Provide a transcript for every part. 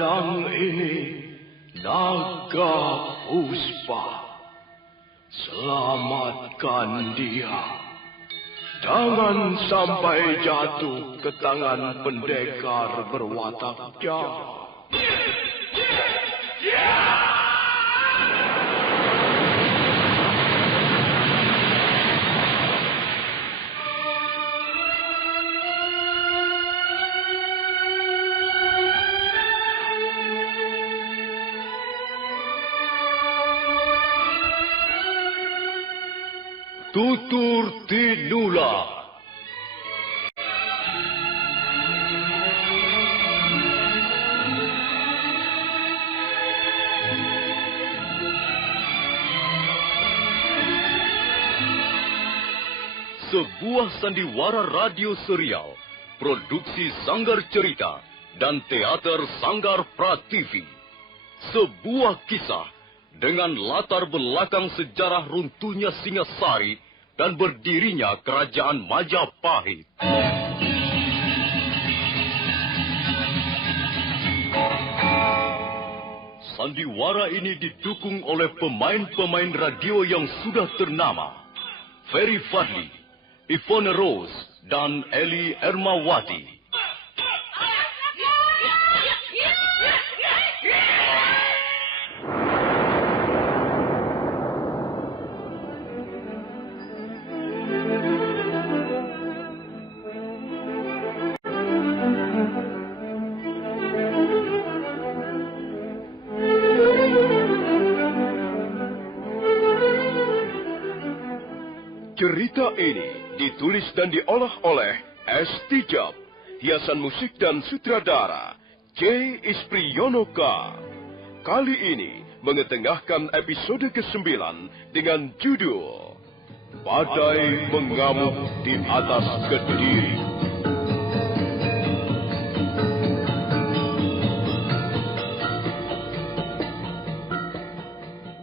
pedang ini naga puspa. Selamatkan dia. Jangan sampai jatuh ke tangan pendekar berwatak jahat. Tutur Tinula. Sebuah sandiwara radio serial, produksi Sanggar Cerita dan Teater Sanggar Prativi. Sebuah kisah dengan latar belakang sejarah runtuhnya Singasari dan berdirinya Kerajaan Majapahit. Sandiwara ini didukung oleh pemain-pemain radio yang sudah ternama. Ferry Fadli, Ivone Rose, dan Eli Ermawati. Cerita ini ditulis dan diolah oleh S. Tijab, hiasan musik dan sutradara C. Ispriyonoka. Kali ini mengetengahkan episode ke-9 dengan judul Badai Mengamuk di Atas Kediri.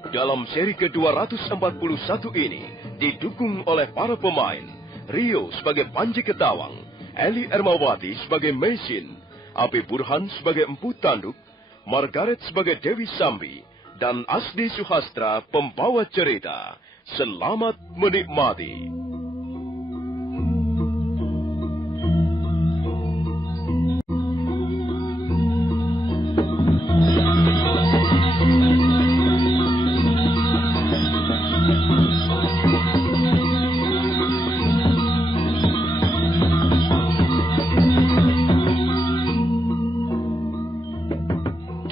Dalam seri ke-241 ini, didukung oleh para pemain, Rio sebagai Panji Ketawang, Eli Ermawati sebagai Mesin, Abi Burhan sebagai Empu Tanduk, Margaret sebagai Dewi Sambi, dan Asdi Suhastra pembawa cerita. Selamat menikmati.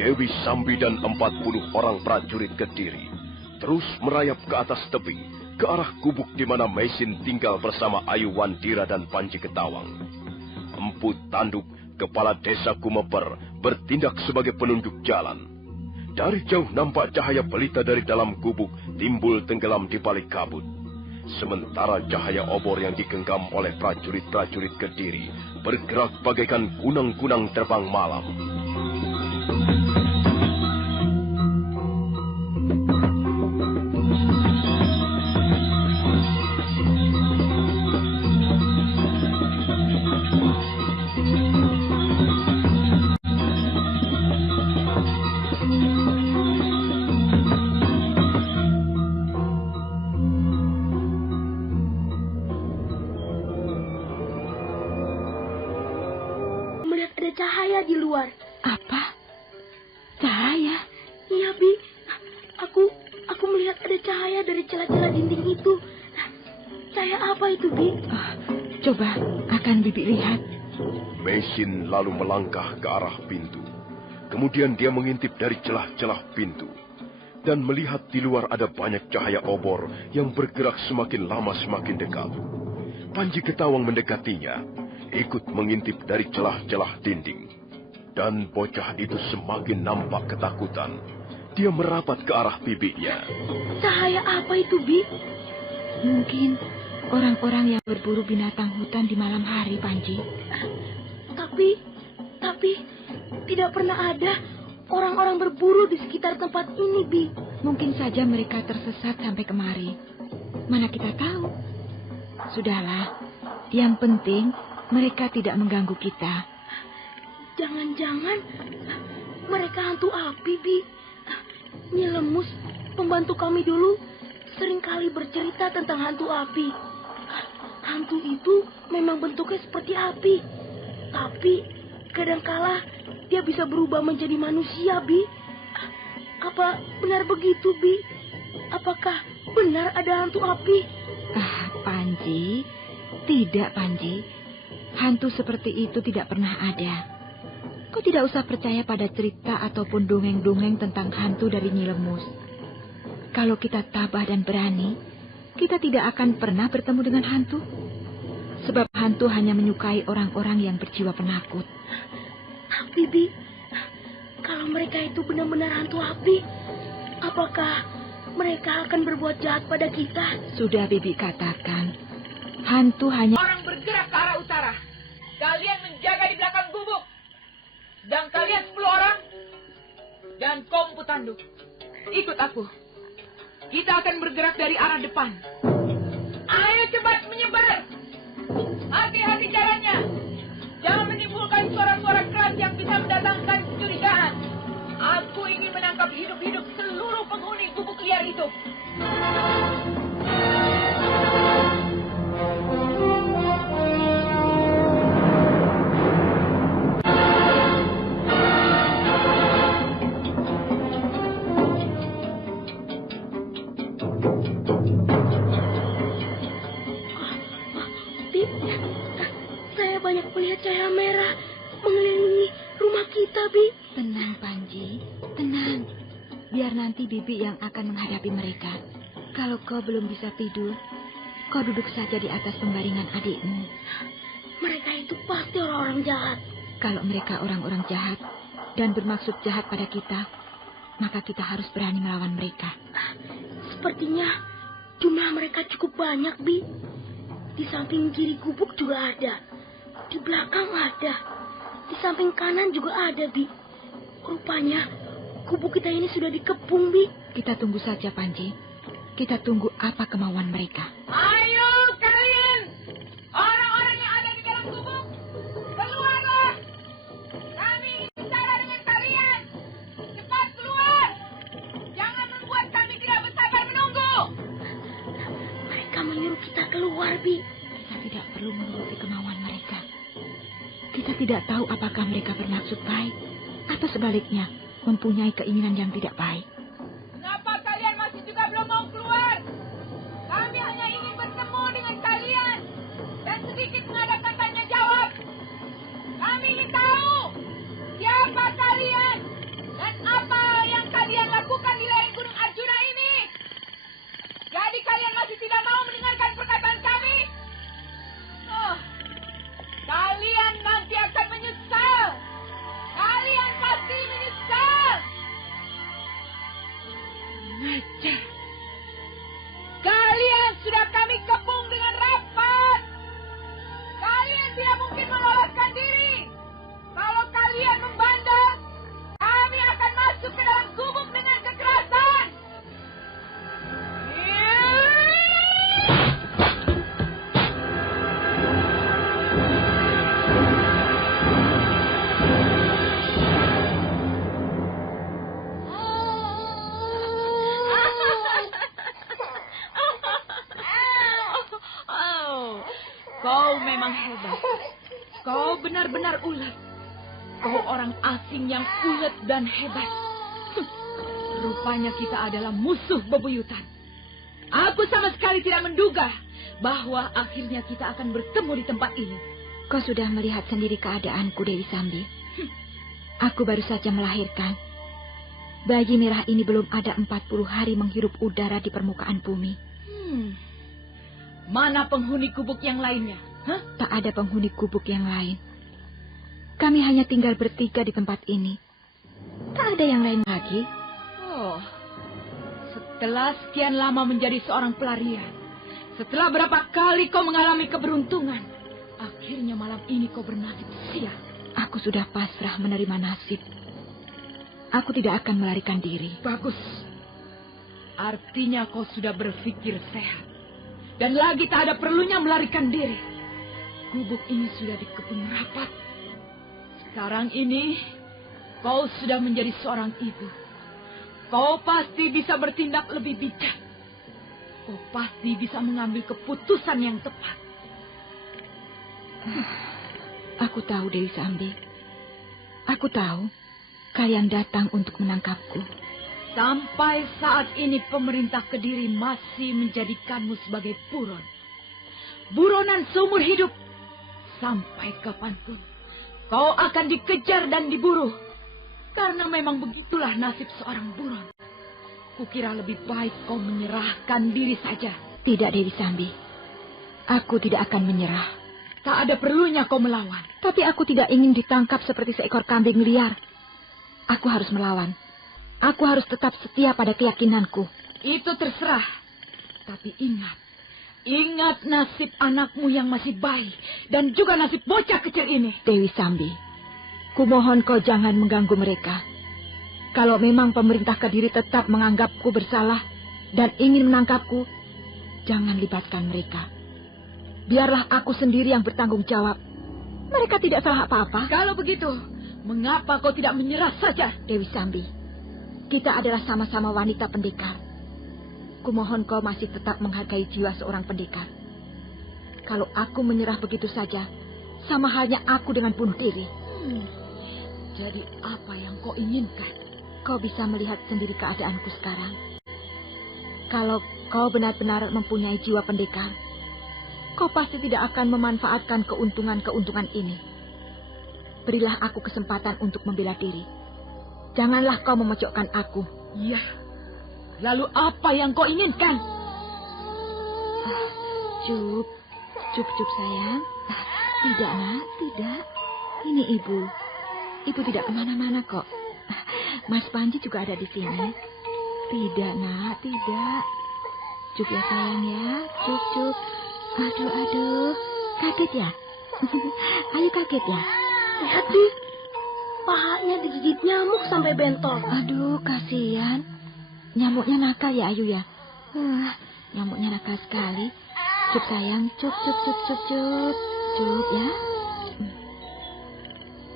Dewi Sambi dan 40 orang prajurit Kediri terus merayap ke atas tebing, ke arah gubuk di mana Mesin tinggal bersama Ayu Wandira dan Panji Ketawang. Empu Tanduk, kepala desa Kumeper, bertindak sebagai penunjuk jalan. Dari jauh nampak cahaya pelita dari dalam gubuk timbul tenggelam di balik kabut. Sementara cahaya obor yang digenggam oleh prajurit-prajurit Kediri bergerak bagaikan kunang-kunang terbang malam. Cahaya di luar. Apa? Cahaya? Iya, Bi. Aku melihat ada cahaya dari celah-celah dinding itu. Cahaya apa itu, Bi? Coba akan Bibi lihat. Mesin lalu melangkah ke arah pintu. Kemudian dia mengintip dari celah-celah pintu dan melihat di luar ada banyak cahaya obor yang bergerak semakin lama semakin dekat. Panji Ketawang mendekatinya, ikut mengintip dari celah-celah dinding. Dan bocah itu semakin nampak ketakutan. Dia merapat ke arah bibinya. Cahaya apa itu, Bi? Mungkin orang-orang yang berburu binatang hutan di malam hari, Panji. Tapi tidak pernah ada orang-orang berburu di sekitar tempat ini, Bi. Mungkin saja mereka tersesat sampai kemari. Mana kita tahu? Sudahlah, yang penting mereka tidak mengganggu kita. mereka hantu api, Bi. Nyi Lemus, pembantu kami dulu, seringkali bercerita tentang hantu api. Hantu itu memang bentuknya seperti api. Tapi kadangkala dia bisa berubah menjadi manusia, Bi. Apa benar begitu, Bi? Apakah benar ada hantu api? Panji, tidak, Panji. Hantu seperti itu tidak pernah ada. Kau tidak usah percaya pada cerita ataupun dongeng-dongeng tentang hantu dari Nyi Lemus. Kalau kita tabah dan berani, kita tidak akan pernah bertemu dengan hantu. Sebab hantu hanya menyukai orang-orang yang berjiwa penakut. Tapi, Bi, kalau mereka itu benar-benar hantu api, apakah mereka akan berbuat jahat pada kita? Sudah Bibi katakan, hantu hanya... Orang bergerak ke arah utara. Kalian menjaga di belakang gubuk. Dan kalian 10 orang. Dan kau Tanduk, ikut aku. Kita akan bergerak dari arah depan. Ayo cepat menyebar. Hati-hati jalannya. Jangan menimbulkan suara-suara keras yang bisa mendatangkan kecurigaan. Aku ingin menangkap hidup-hidup seluruh penghuni gubuk liar itu. Saya banyak melihat cahaya merah mengelilingi rumah kita, Bi. Tenang, Panji. Tenang. Biar nanti Bibi yang akan menghadapi mereka. Kalau kau belum bisa tidur, kau duduk saja di atas pembaringan adikmu. Mereka itu pasti orang-orang jahat. Kalau mereka orang-orang jahat dan bermaksud jahat pada kita, maka kita harus berani melawan mereka. Sepertinya jumlah mereka cukup banyak, Bi. Di samping kiri gubuk juga ada. Di belakang ada. Di samping kanan juga ada, Bi. Rupanya gubuk kita ini sudah dikepung, Bi. Kita tunggu saja, Panji. Kita tunggu apa kemauan mereka. Ayo kalian, orang-orang yang ada di dalam gubuk, keluarlah. Kami ingin bicara dengan kalian. Cepat keluar. Jangan membuat kami tidak bersabar menunggu. Mereka menyuruh kita keluar, Bi. Kita tidak perlu menuruti kemauan mereka. Kita tidak tahu apakah mereka bermaksud baik atau sebaliknya mempunyai keinginan yang tidak baik. Kenapa kalian masih juga belum mau keluar? Kami hanya ingin bertemu dengan kalian dan sedikit mengadakan tanya jawab. Kami ingin tahu siapa kalian dan apa yang kalian lakukan di lereng Gunung Arjuna ini. Jadi kalian masih tidak mau mendengarkan perkataan kami? Oh, kalian nanti akan menyesal. Kalian pasti menyesal. Ngajar. Kalian sudah kami kepung dengan rapat. Kalian tidak mungkin meloloskan diri. Kalau kalian membantah, kami akan masuk ke dalam gubuk dengan kekerasan. Kau memang hebat. Kau benar-benar ulet. Kau orang asing yang ulet dan hebat. Rupanya kita adalah musuh bebuyutan. Aku sama sekali tidak menduga bahwa akhirnya kita akan bertemu di tempat ini. Kau sudah melihat sendiri keadaanku, Dewi Sambi. Aku baru saja melahirkan. Bayi merah ini belum ada 40 hari menghirup udara di permukaan bumi. Mana penghuni gubuk yang lainnya? Hah? Tak ada penghuni gubuk yang lain. Kami hanya tinggal bertiga di tempat ini. Tak ada yang lain lagi. Oh, setelah sekian lama menjadi seorang pelarian, setelah berapa kali kau mengalami keberuntungan, akhirnya malam ini kau bernasib sial. Aku sudah pasrah menerima nasib. Aku tidak akan melarikan diri. Bagus. Artinya kau sudah berpikir sehat. Dan lagi tak ada perlunya melarikan diri. Gubuk ini sudah dikepung rapat. Sekarang ini, Kau sudah menjadi seorang ibu. Kau pasti bisa bertindak lebih bijak. Kau pasti bisa mengambil keputusan yang tepat. Aku tahu, Dewi Sambi. Aku tahu kalian datang untuk menangkapku. Sampai saat ini pemerintah Kediri masih menjadikanmu sebagai buron. Buronan seumur hidup. Sampai kapanpun kau akan dikejar dan diburu. Karena memang begitulah nasib seorang buron. Kukira lebih baik kau menyerahkan diri saja. Tidak, Dewi Sambi. Aku tidak akan menyerah. Tak ada perlunya kau melawan. Tapi aku tidak ingin ditangkap seperti seekor kambing liar. Aku harus melawan. Aku harus tetap setia pada keyakinanku. Itu terserah. Tapi ingat nasib anakmu yang masih bayi. Dan juga nasib bocah kecil ini. Dewi Sambi, kumohon kau jangan mengganggu mereka. Kalau memang pemerintah Kediri tetap menganggapku bersalah dan ingin menangkapku, jangan libatkan mereka. Biarlah aku sendiri yang bertanggung jawab. Mereka tidak salah apa-apa. Kalau begitu, mengapa kau tidak menyerah saja? Dewi Sambi, kita adalah sama-sama wanita pendekar. Kumohon kau masih tetap menghargai jiwa seorang pendekar. Kalau aku menyerah begitu saja, sama halnya aku dengan bunuh diri. Jadi apa yang kau inginkan? Kau bisa melihat sendiri keadaanku sekarang. Kalau kau benar-benar mempunyai jiwa pendekar, kau pasti tidak akan memanfaatkan keuntungan-keuntungan ini. Berilah aku kesempatan untuk membela diri. Janganlah kau memojokkan aku. Ya, lalu apa yang kau inginkan? Cup sayang. Tidak, Nak, tidak. Ini Ibu. Ibu tidak kemana-mana kok. Mas Panji juga ada di sini. Tidak, Nak, tidak. Cup ya sayang ya, cup. Aduh. Kaget ya? Ayo kaget ya? Lihat, Bi. Pahanya digigit nyamuk sampai bentol. Aduh, kasihan. Nyamuknya nakal ya, Ayu ya? Nyamuknya nakal sekali. Cup sayang, cup. Cup ya.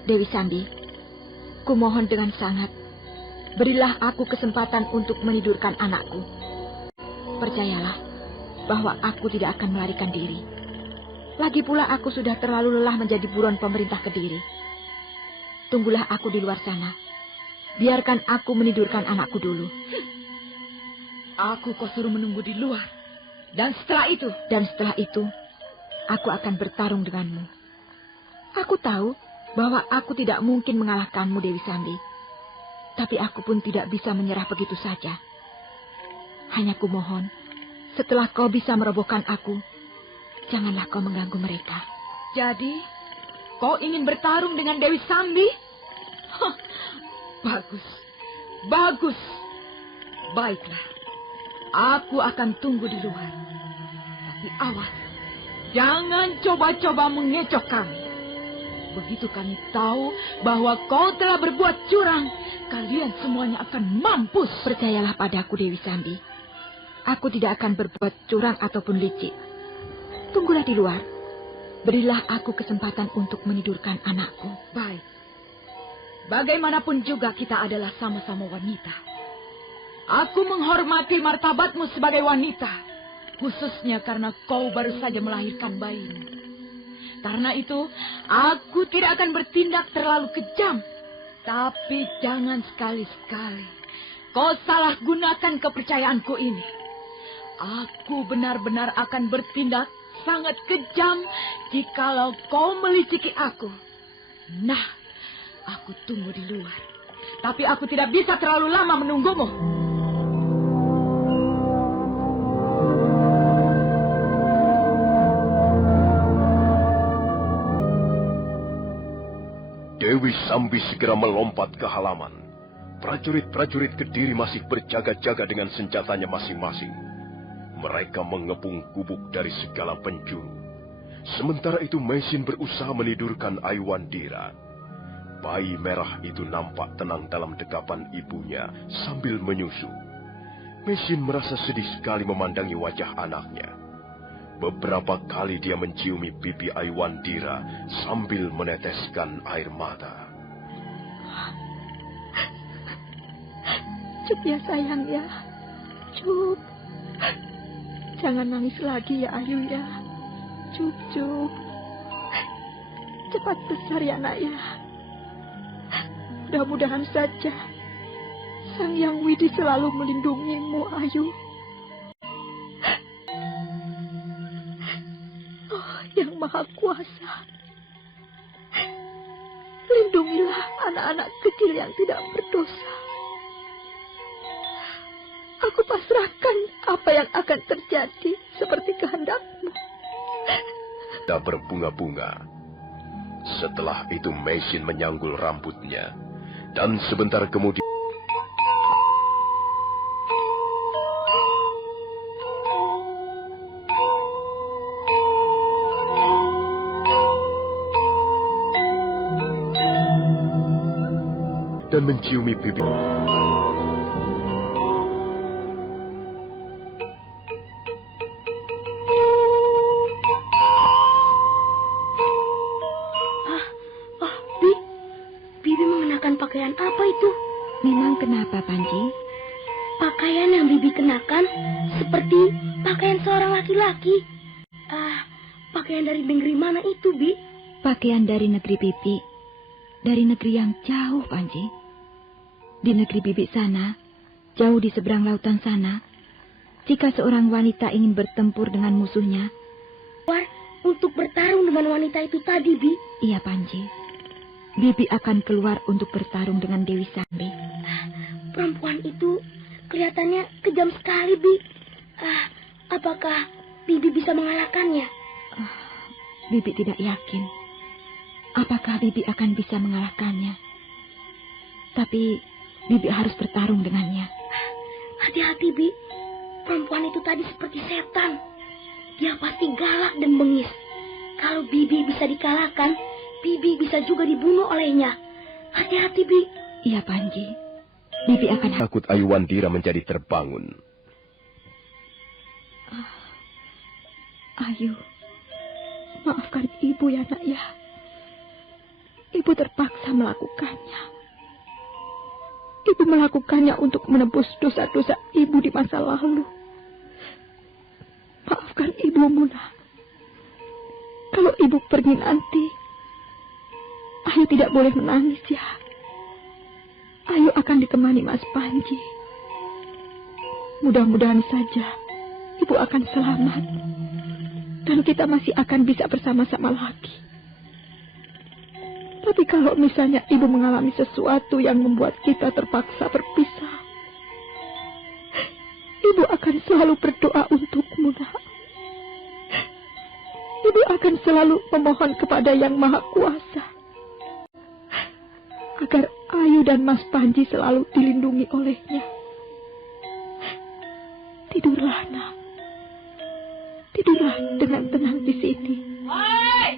Dewi Sambi, kumohon dengan sangat, berilah aku kesempatan untuk menidurkan anakku. Percayalah bahwa aku tidak akan melarikan diri. Lagi pula aku sudah terlalu lelah menjadi buron pemerintah Kediri. Tunggulah aku di luar sana. Biarkan aku menidurkan anakku dulu. Aku kau suruh menunggu di luar. Dan setelah itu, aku akan bertarung denganmu. Aku tahu bahwa aku tidak mungkin mengalahkanmu, Dewi Sambi. Tapi aku pun tidak bisa menyerah begitu saja. Hanya kumohon, setelah kau bisa merobohkan aku, janganlah kau mengganggu mereka. Jadi, kau ingin bertarung dengan Dewi Sambi? Bagus. Baiklah, aku akan tunggu di luar. Tapi awas, jangan coba-coba mengecoh kami. Begitu kami tahu bahwa kau telah berbuat curang, kalian semuanya akan mampus. Percayalah padaku, Dewi Sambi. Aku tidak akan berbuat curang ataupun licik. Tunggulah di luar. Berilah aku kesempatan untuk menidurkan anakku. Baik. Bagaimanapun juga kita adalah sama-sama wanita. Aku menghormati martabatmu sebagai wanita. Khususnya karena kau baru saja melahirkan bayimu. Karena itu, aku tidak akan bertindak terlalu kejam. Tapi jangan sekali-sekali kau salah gunakan kepercayaanku ini. Aku benar-benar akan bertindak sangat kejam jikalau kau meliciki aku. Nah, aku tunggu di luar. Tapi aku tidak bisa terlalu lama menunggumu. Dewi Sambi segera melompat ke halaman. Prajurit-prajurit Kediri masih berjaga-jaga dengan senjatanya masing-masing. Mereka mengepung gubuk dari segala penjuru. Sementara itu Maisin berusaha menidurkan Aiwandira. Bayi merah itu nampak tenang dalam dekapan ibunya sambil menyusu. Maisin merasa sedih sekali memandangi wajah anaknya. Beberapa kali dia menciumi pipi Aiwandira sambil meneteskan air mata. Cup ya sayang ya. Cup. Jangan nangis lagi ya Ayu ya. Cup. Cepat besar ya nak ya. Mudah-mudahan saja Sang Yang Widi selalu melindungimu, Ayu. Oh, Yang Maha Kuasa, lindungilah anak-anak kecil yang tidak berdosa. Aku pasrahkan apa yang akan terjadi seperti kehendakmu. Tak berbunga-bunga. Setelah itu Meisin menyanggul rambutnya. Dan sebentar kemudian dan menciumi pipi. Bibi mengenakan pakaian apa itu? Memang kenapa, Panji? Pakaian yang Bibi kenakan seperti pakaian seorang laki-laki. Pakaian dari negeri mana itu, Bi? Pakaian dari negeri Bibi. Dari negeri yang jauh, Panji. Di negeri Bibi sana, jauh di seberang lautan sana, jika seorang wanita ingin bertempur dengan musuhnya, untuk bertarung dengan wanita itu tadi, Bi? Iya, Panji. Bibi akan keluar untuk bertarung dengan Dewi Sambi. Perempuan itu kelihatannya kejam sekali, Bi. Apakah Bibi bisa mengalahkannya? Bibi tidak yakin. Apakah Bibi akan bisa mengalahkannya? Tapi Bibi harus bertarung dengannya. Hati-hati, Bi. Perempuan itu tadi seperti setan. Dia pasti galak dan bengis. Kalau Bibi bisa dikalahkan, Bibi bisa juga dibunuh olehnya. Hati-hati, Bi. Iya, Panji. Bibi akan... Takut Ayu Wandira menjadi terbangun. Ayu, maafkan Ibu ya, nak ya. Ibu terpaksa melakukannya. Ibu melakukannya untuk menebus dosa-dosa Ibu di masa lalu. Maafkan Ibu, Muna. Kalau Ibu pergi nanti, Ayu tidak boleh menangis ya. Ayu akan ditemani Mas Panji. Mudah-mudahan saja Ibu akan selamat. Dan kita masih akan bisa bersama-sama lagi. Tapi kalau misalnya Ibu mengalami sesuatu yang membuat kita terpaksa berpisah, Ibu akan selalu berdoa untukmu, nak. Ibu akan selalu memohon kepada Yang Maha Kuasa agar Ayu dan Mas Panji selalu dilindungi olehnya. Tidurlah, nak. Tidurlah dengan tenang di sini. Hei!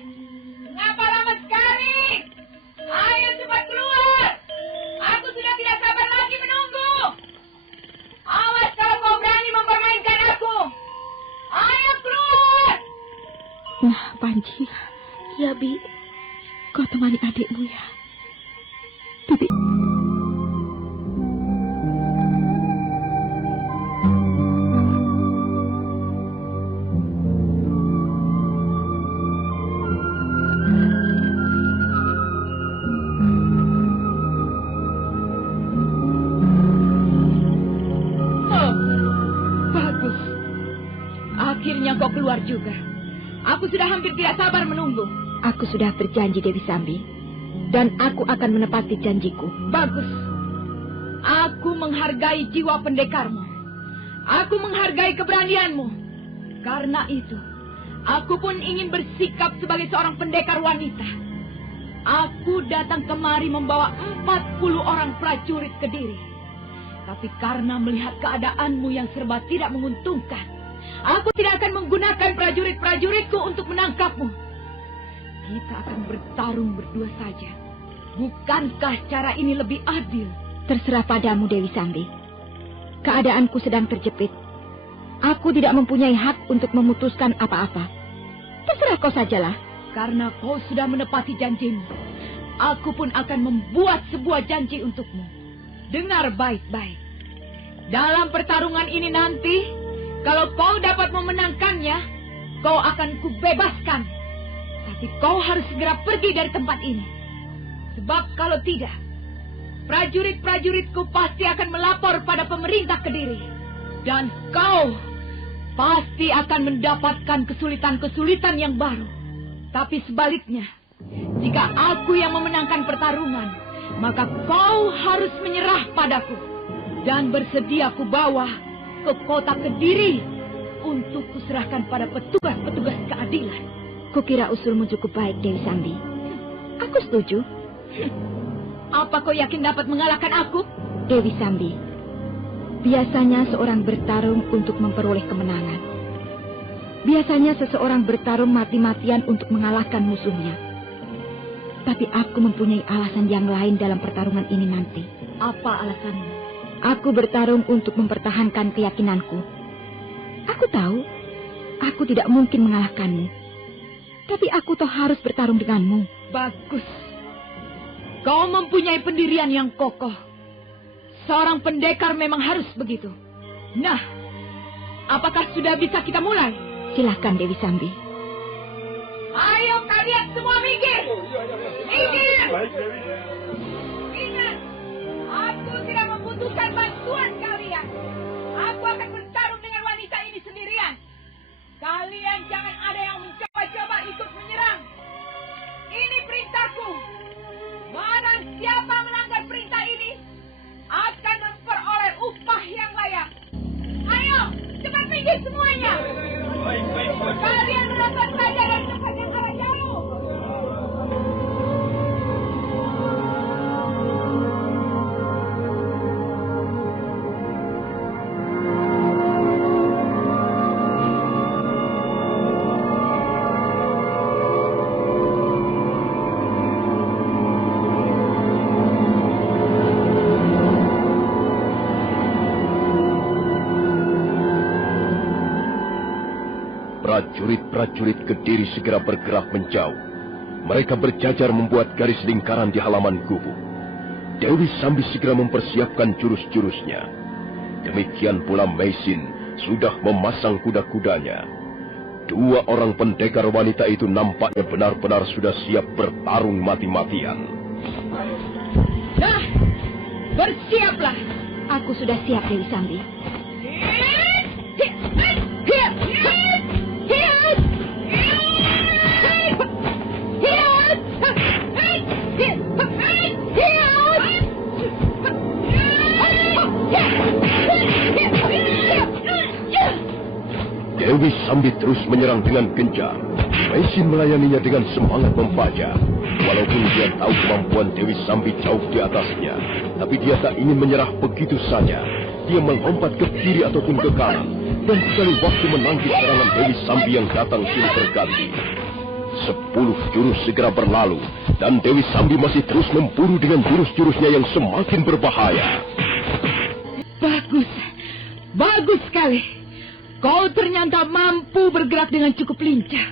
Mengapa lama sekali? Ayo cepat keluar! Aku sudah tidak sabar lagi menunggu. Awas kalau kau berani mempermainkan aku. Ayo keluar! Nah, Panji. Ya, Bi. Kau temani adikmu ya. Bibi. Bagus. Akhirnya kau keluar juga. Aku sudah hampir tidak sabar menunggu. Aku sudah berjanji, Dewi Sambi. Dan aku akan menepati janjiku. Bagus. Aku menghargai jiwa pendekarmu. Aku menghargai keberanianmu. Karena itu, aku pun ingin bersikap sebagai seorang pendekar wanita. Aku datang kemari membawa 40 orang prajurit Kediri. Tapi karena melihat keadaanmu yang serba tidak menguntungkan, aku tidak akan menggunakan prajurit-prajuritku untuk menangkapmu. Kita akan bertarung berdua saja. Bukankah cara ini lebih adil? Terserah padamu, Dewi Sambi. Keadaanku sedang terjepit. Aku tidak mempunyai hak untuk memutuskan apa-apa. Terserah kau sajalah. Karena kau sudah menepati janjimu, aku pun akan membuat sebuah janji untukmu. Dengar baik-baik. Dalam pertarungan ini nanti, kalau kau dapat memenangkannya, kau akan kubebaskan. Tapi kau harus segera pergi dari tempat ini. Sebab kalau tidak, prajurit-prajuritku pasti akan melapor pada pemerintah Kediri. Dan kau pasti akan mendapatkan kesulitan-kesulitan yang baru. Tapi sebaliknya, jika aku yang memenangkan pertarungan, maka kau harus menyerah padaku dan bersedia ku bawa ke kota Kediri untuk kuserahkan pada petugas-petugas keadilan. Kukira usulmu cukup baik, Dewi Sambi. Aku setuju. Apa kau yakin dapat mengalahkan aku? Dewi Sambi, biasanya seorang bertarung untuk memperoleh kemenangan. Biasanya seseorang bertarung mati-matian untuk mengalahkan musuhnya. Tapi aku mempunyai alasan yang lain dalam pertarungan ini nanti. Apa alasanmu? Aku bertarung untuk mempertahankan keyakinanku. Aku tahu, aku tidak mungkin mengalahkanmu. Tapi aku toh harus bertarung denganmu. Bagus. Kau mempunyai pendirian yang kokoh. Seorang pendekar memang harus begitu. Nah, apakah sudah bisa kita mulai? Silahkan, Dewi Sambi. Ayo kalian semua minggir! Minggir! Ingat, aku tidak membutuhkan bantuan kalian. Aku akan bertarung dengan wanita ini sendirian. Kalian jangan ada yang mencoba-coba ikut menyerang. Ini perintahku. Barang siapa melanggar perintah ini akan memperoleh upah yang layak. Ayo, cepat minggir semuanya. Kalian menonton saja dari tempat yang arah jauh. Prajurit-prajurit Kediri segera bergerak menjauh. Mereka berjajar membuat garis lingkaran di halaman gubuk. Dewi Sambi segera mempersiapkan jurus-jurusnya. Demikian pula Meisin sudah memasang kuda-kudanya. Dua orang pendekar wanita itu nampaknya benar-benar sudah siap bertarung mati-matian. Nah, bersiaplah. Aku sudah siap, Dewi Sambi. Dewi Sambi terus menyerang dengan gencar. Meisin melayaninya dengan semangat membaca. Walaupun dia tahu kemampuan Dewi Sambi jauh di atasnya, tapi dia tak ingin menyerah begitu saja. Dia melompat ke kiri ataupun ke kanan, dan sekali waktu menangkis serangan Dewi Sambi yang datang silih berganti. 10 jurus segera berlalu, dan Dewi Sambi masih terus memburu dengan jurus-jurusnya yang semakin berbahaya. Bagus. Bagus sekali. Kau ternyata mampu bergerak dengan cukup lincah.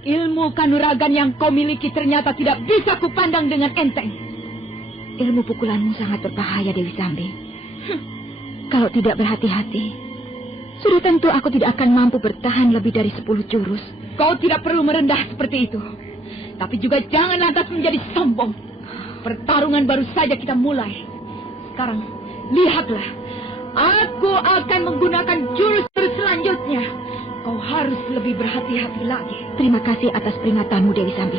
Ilmu kanuragan yang kau miliki ternyata tidak bisa kupandang dengan enteng. Ilmu pukulanmu sangat berbahaya, Dewi Sambi. Kalau tidak berhati-hati, sudah tentu aku tidak akan mampu bertahan lebih dari 10 jurus. Kau tidak perlu merendah seperti itu. Tapi juga jangan lantas menjadi sombong. Pertarungan baru saja kita mulai. Sekarang, lihatlah. Aku akan menggunakan jurus-jurus selanjutnya. Kau harus lebih berhati-hati lagi. Terima kasih atas peringatanmu, Dewi Sambi.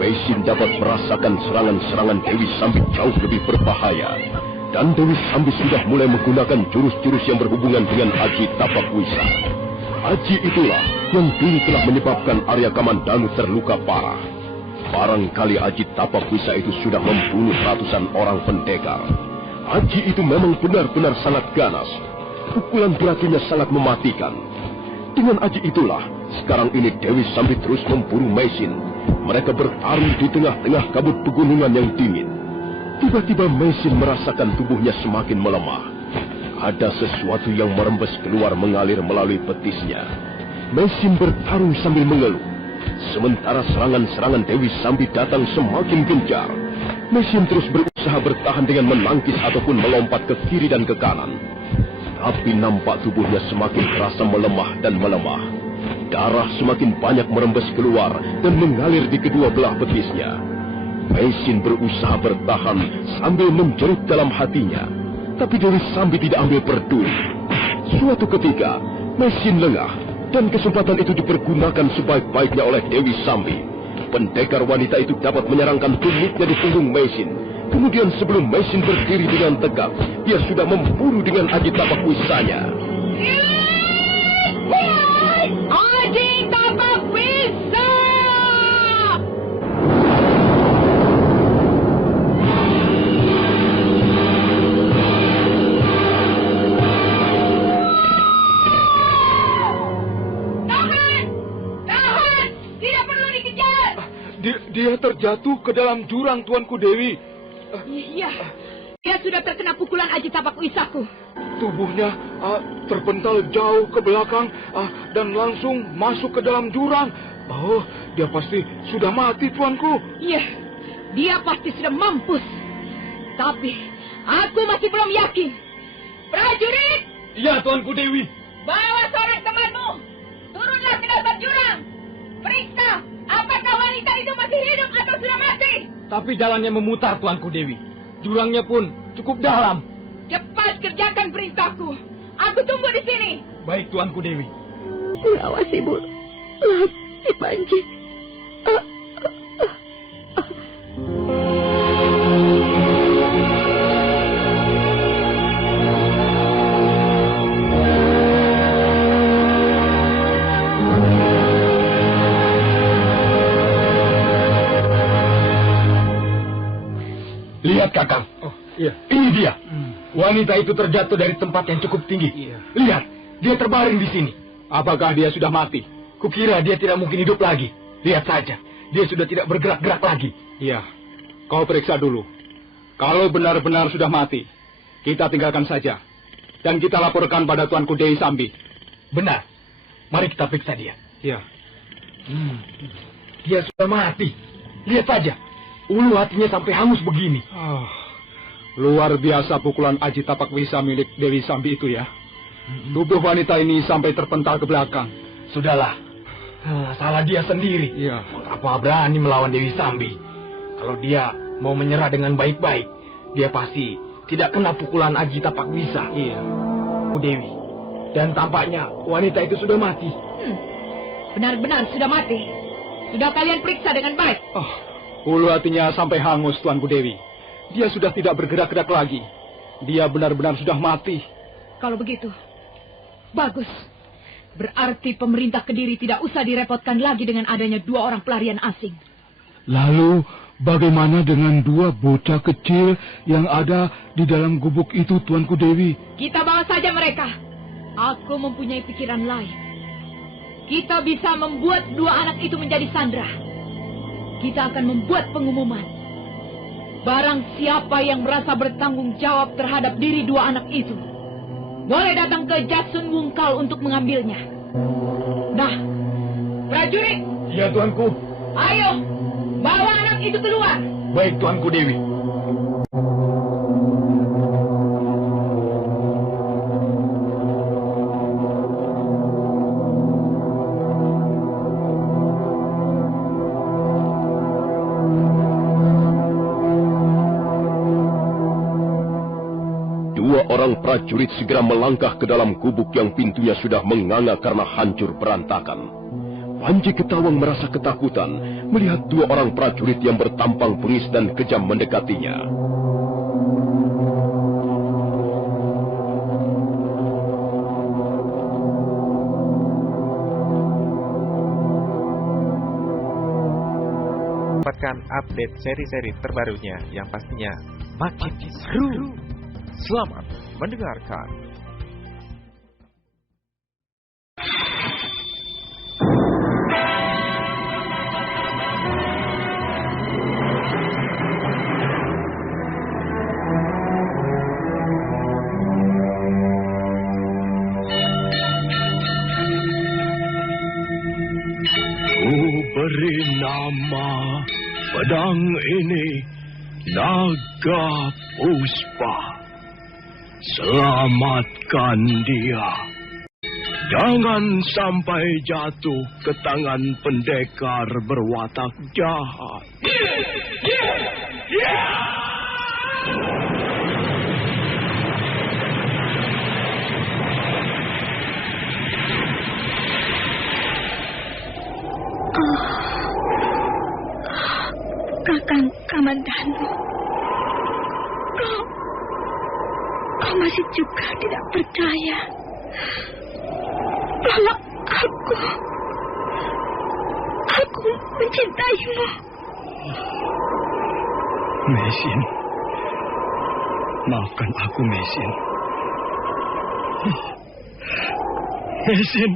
Meisin dapat merasakan serangan-serangan Dewi Sambi jauh lebih berbahaya. Dan Dewi Sambi sudah mulai menggunakan jurus-jurus yang berhubungan dengan Aji Tapak Wisa. Aji itulah yang dulu telah menyebabkan Arya Kamandanu terluka parah. Barangkali Aji Tapak Wisa itu sudah membunuh ratusan orang pendekar. Aji itu memang benar-benar sangat ganas. Pukulan beratnya sangat mematikan. Dengan Aji itulah, sekarang ini Dewi Sambi terus memburu Meisin. Mereka bertarung di tengah-tengah kabut pegunungan yang dingin. Tiba-tiba Meisin merasakan tubuhnya semakin melemah. Ada sesuatu yang merembes keluar mengalir melalui betisnya. Meisin bertarung sambil mengeluh. sementara serangan-serangan Dewi Sambi datang semakin gencar. Meisin terus berusaha bertahan dengan menangkis ataupun melompat ke kiri dan ke kanan. Tapi nampak tubuhnya semakin terasa melemah dan melemah. Darah semakin banyak merembes keluar dan mengalir di kedua belah betisnya. Meisin berusaha bertahan sambil menjerit dalam hatinya. Tapi Dewi Sambi tidak ambil peduli. Suatu ketika, Meisin lengah dan kesempatan itu dipergunakan sebaik-baiknya oleh Dewi Sambi. Pendekar wanita itu dapat menyerangkan tumitnya di punggung Meisin. Kemudian sebelum Meisin berdiri dengan tegak, dia sudah memburu dengan aji tapak wisanya. Aji tapak wisa! Tahan! Tidak perlu dikejar! Dia terjatuh ke dalam jurang, Tuanku Dewi. Iya, dia sudah terkena pukulan aji tapak wisaku. Tubuhnya terpental jauh ke belakang dan langsung masuk ke dalam jurang. Oh, dia pasti sudah mati, Tuanku. Iya, dia pasti sudah mampus. Tapi aku masih belum yakin. Prajurit! Iya, Tuanku Dewi. Bawa seorang temanmu. Turunlah ke dasar jurang. Periksa, apakah wanita itu masih hidup atau sudah mati? Tapi jalannya memutar, Tuanku Dewi. Jurangnya pun cukup dalam. Cepat kerjakan perintahku. Aku tunggu di sini. Baik, Tuanku Dewi. Awas ibu. Si Panji. Lihat, Kakang. Oh, iya. Ini dia. Wanita itu terjatuh dari tempat yang cukup tinggi. Iya. Lihat, dia terbaring di sini. Apakah dia sudah mati? Kukira dia tidak mungkin hidup lagi. Lihat saja, dia sudah tidak bergerak-gerak lagi. Iya. Kau periksa dulu. Kalau benar-benar sudah mati, kita tinggalkan saja. Dan kita laporkan pada Tuanku Dewi Sambi. Benar. Mari kita periksa dia. Iya. Dia sudah mati. Lihat saja. Ulu hatinya sampai hangus begini. Luar biasa pukulan aji tapak wisa milik Dewi Sambi itu ya. Tubuh wanita ini sampai terpental ke belakang. Sudahlah. Salah dia sendiri. Iya. Apa berani melawan Dewi Sambi? Kalau dia mau menyerah dengan baik-baik, dia pasti tidak kena pukulan aji tapak wisa. Iya. Dewi. Dan tampaknya wanita itu sudah mati. Benar-benar sudah mati. Sudah kalian periksa dengan baik. Ulu hatinya sampai hangus, Tuanku Dewi. Dia sudah tidak bergerak-gerak lagi. Dia benar-benar sudah mati. Kalau begitu, bagus. Berarti pemerintah Kediri tidak usah direpotkan lagi dengan adanya 2 orang pelarian asing. Lalu, bagaimana dengan 2 bocah kecil yang ada di dalam gubuk itu, Tuanku Dewi? Kita bawa saja mereka. Aku mempunyai pikiran lain. Kita bisa membuat 2 anak itu menjadi sandera. Kita akan membuat pengumuman. Barang siapa yang merasa bertanggung jawab terhadap diri 2 anak itu, boleh datang ke Jasun Wungkal untuk mengambilnya. Nah, prajurit. Iya, Tuanku. Ayo, bawa anak itu keluar. Baik, Tuanku Dewi. Orang prajurit segera melangkah ke dalam gubuk yang pintunya sudah menganga karena hancur berantakan. Panji Ketawang merasa ketakutan melihat 2 orang prajurit yang bertampang bengis dan kejam mendekatinya. Dapatkan update seri-seri terbarunya yang pastinya makin seru. Selamat mendengarkan. Beri nama pedang ini Naga Puspa. Selamatkan dia. Jangan sampai jatuh ke tangan pendekar berwatak jahat. Kakang Kamandanu, kau masih juga tidak percaya bahwa aku mencintaimu. Meisin, maafkan aku, Meisin. Meisin.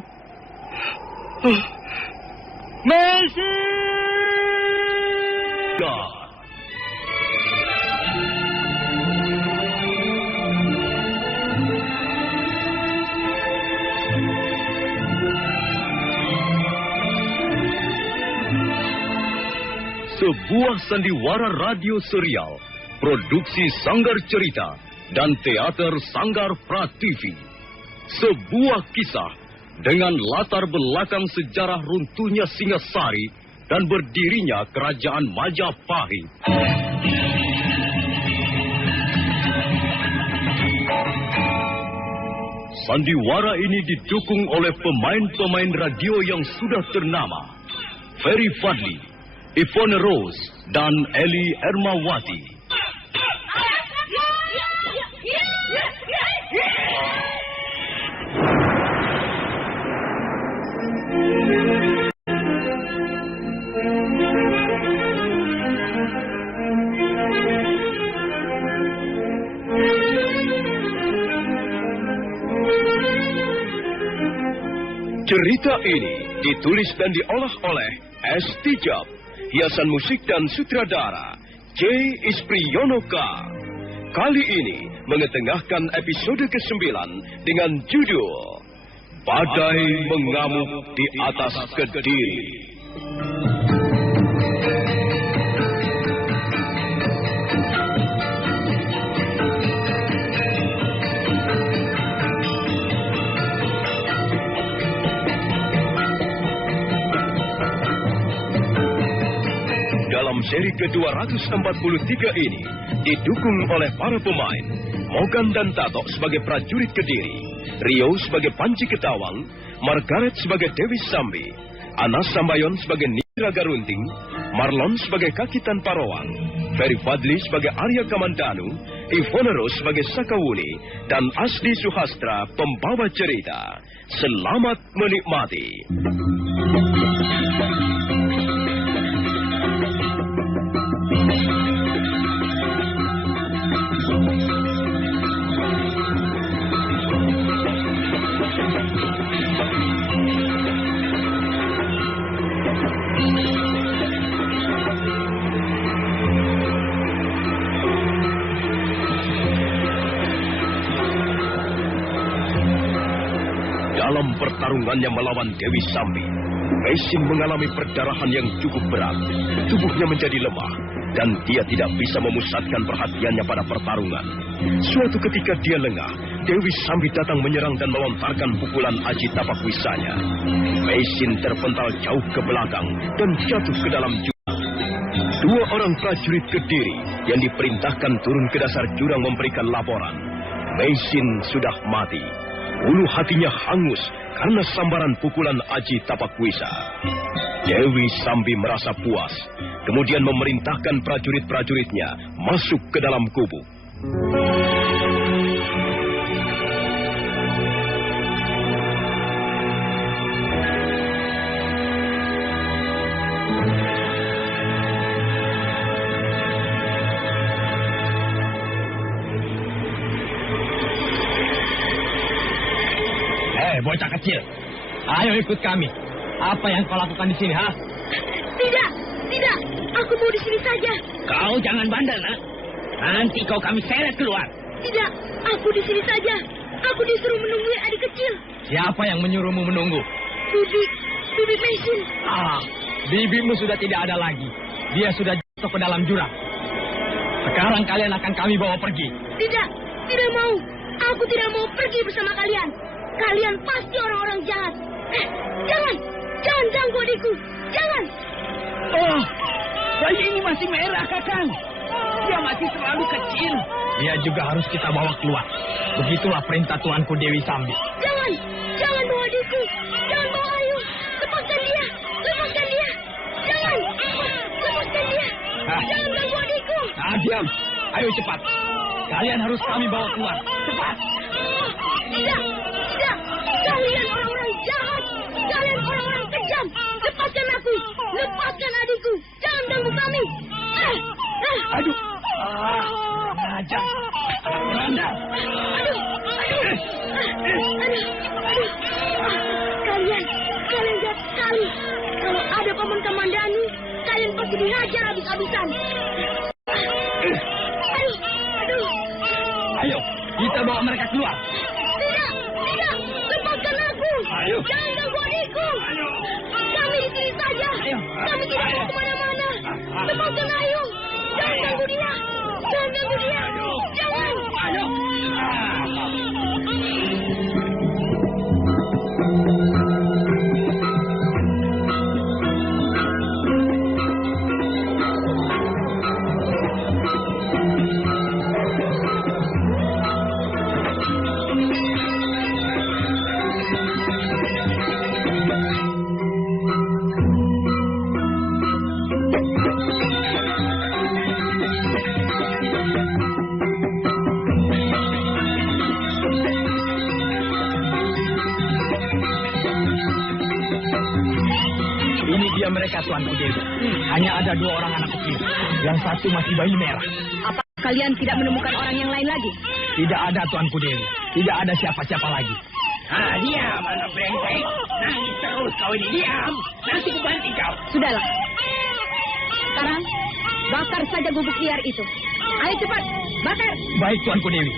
Meisin! Sebuah sandiwara radio serial, produksi Sanggar Cerita dan teater Sanggar Prativi. Sebuah kisah dengan latar belakang sejarah runtuhnya Singasari dan berdirinya Kerajaan Majapahit. Sandiwara ini didukung oleh pemain-pemain radio yang sudah ternama. Ferry Fadli, Ivone Rose, dan Eli Ermawati. Cerita ini ditulis dan diolah oleh S. Tijab, hiasan musik dan sutradara J. Ispriyonoka. Kali ini mengetengahkan episode ke-9 dengan judul Badai Mengamuk di Atas Kediri. Dalam seri ke-243 ini didukung oleh para pemain Mogan dan Tato sebagai prajurit Kediri, Rio sebagai Panji Ketawang, Margaret sebagai Dewi Sambi, Anas Sambayon sebagai Nira Garunting, Marlon sebagai Kakitan Parawang, Ferry Fadli sebagai Arya Kamandanu, Ivone Rose sebagai Sakawuni, dan Asdi Suhastra pembawa cerita. Selamat menikmati. Dalam pertarungannya melawan Dewi Sambi, Meisin mengalami perdarahan yang cukup berat. Tubuhnya menjadi lemah, dan dia tidak bisa memusatkan perhatiannya pada pertarungan. Suatu ketika dia lengah, Dewi Sambi datang menyerang dan melontarkan pukulan aji tapak wisanya. Meisin terpental jauh ke belakang dan jatuh ke dalam jurang. Dua orang prajurit Kediri yang diperintahkan turun ke dasar jurang memberikan laporan. Meisin sudah mati. Ulu hatinya hangus karena sambaran pukulan aji tapak wisa. Dewi Sambi merasa puas, kemudian memerintahkan prajurit-prajuritnya masuk ke dalam gubuk. Bocah kecil, ayo ikut kami. Apa yang kau lakukan di sini, ha? Tidak, aku mau di sini saja. Kau jangan bandel, nak. Nanti kau kami seret keluar. Tidak, aku di sini saja. Aku disuruh menunggu adik kecil. Siapa yang menyuruhmu menunggu? Bibi Meisin. bibimu sudah tidak ada lagi. Dia sudah jatuh ke dalam jurang. Sekarang kalian akan kami bawa pergi. Tidak mau. Aku tidak mau pergi bersama kalian. Kalian pasti orang-orang jahat. Jangan ganggu adikku. Jangan. Oh, bayi ini masih merah, Kakang. Dia masih terlalu kecil. Dia juga harus kita bawa keluar. Begitulah perintah Tuanku Dewi Sambi. Jangan bawa adikku. Jangan bawa Ayu. Lepaskan dia. Jangan. Lepaskan dia. Jangan ganggu adikku. Diam. Ayo cepat. Kalian harus kami bawa keluar. Cepat. Tidak. Kalian orang-orang jahat. Kalian orang-orang kejam. Lepaskan aku. Lepaskan adikku. Jangan ganggu kami. Aduh. Ajar. Aduh. Kalian jahat sekali. Kalau ada Paman Kamandanu, kalian pasti dihajar habis-habisan. Aduh. Ayo, kita bawa mereka keluar. Tidak. Lepaskan aku. Ayo. Jangan ganggu adikku. Kami di sini saja. Kami tidak mau kemana-mana. Lepaskan Ayu. Jangan ganggu dia. Jangan. Mereka Tuanku Dewi. Hanya ada 2 orang anak kecil. Yang satu masih bayi merah. Apa kalian tidak menemukan orang yang lain lagi? Tidak ada Tuanku Dewi. Tidak ada siapa-siapa lagi. Diam, anak brengsek. Nangis terus kau ini. Diam. Nanti ku banting kau. Sudahlah. Sekarang, bakar saja gubuk liar itu. Ayo cepat, bakar. Baik Tuanku Dewi.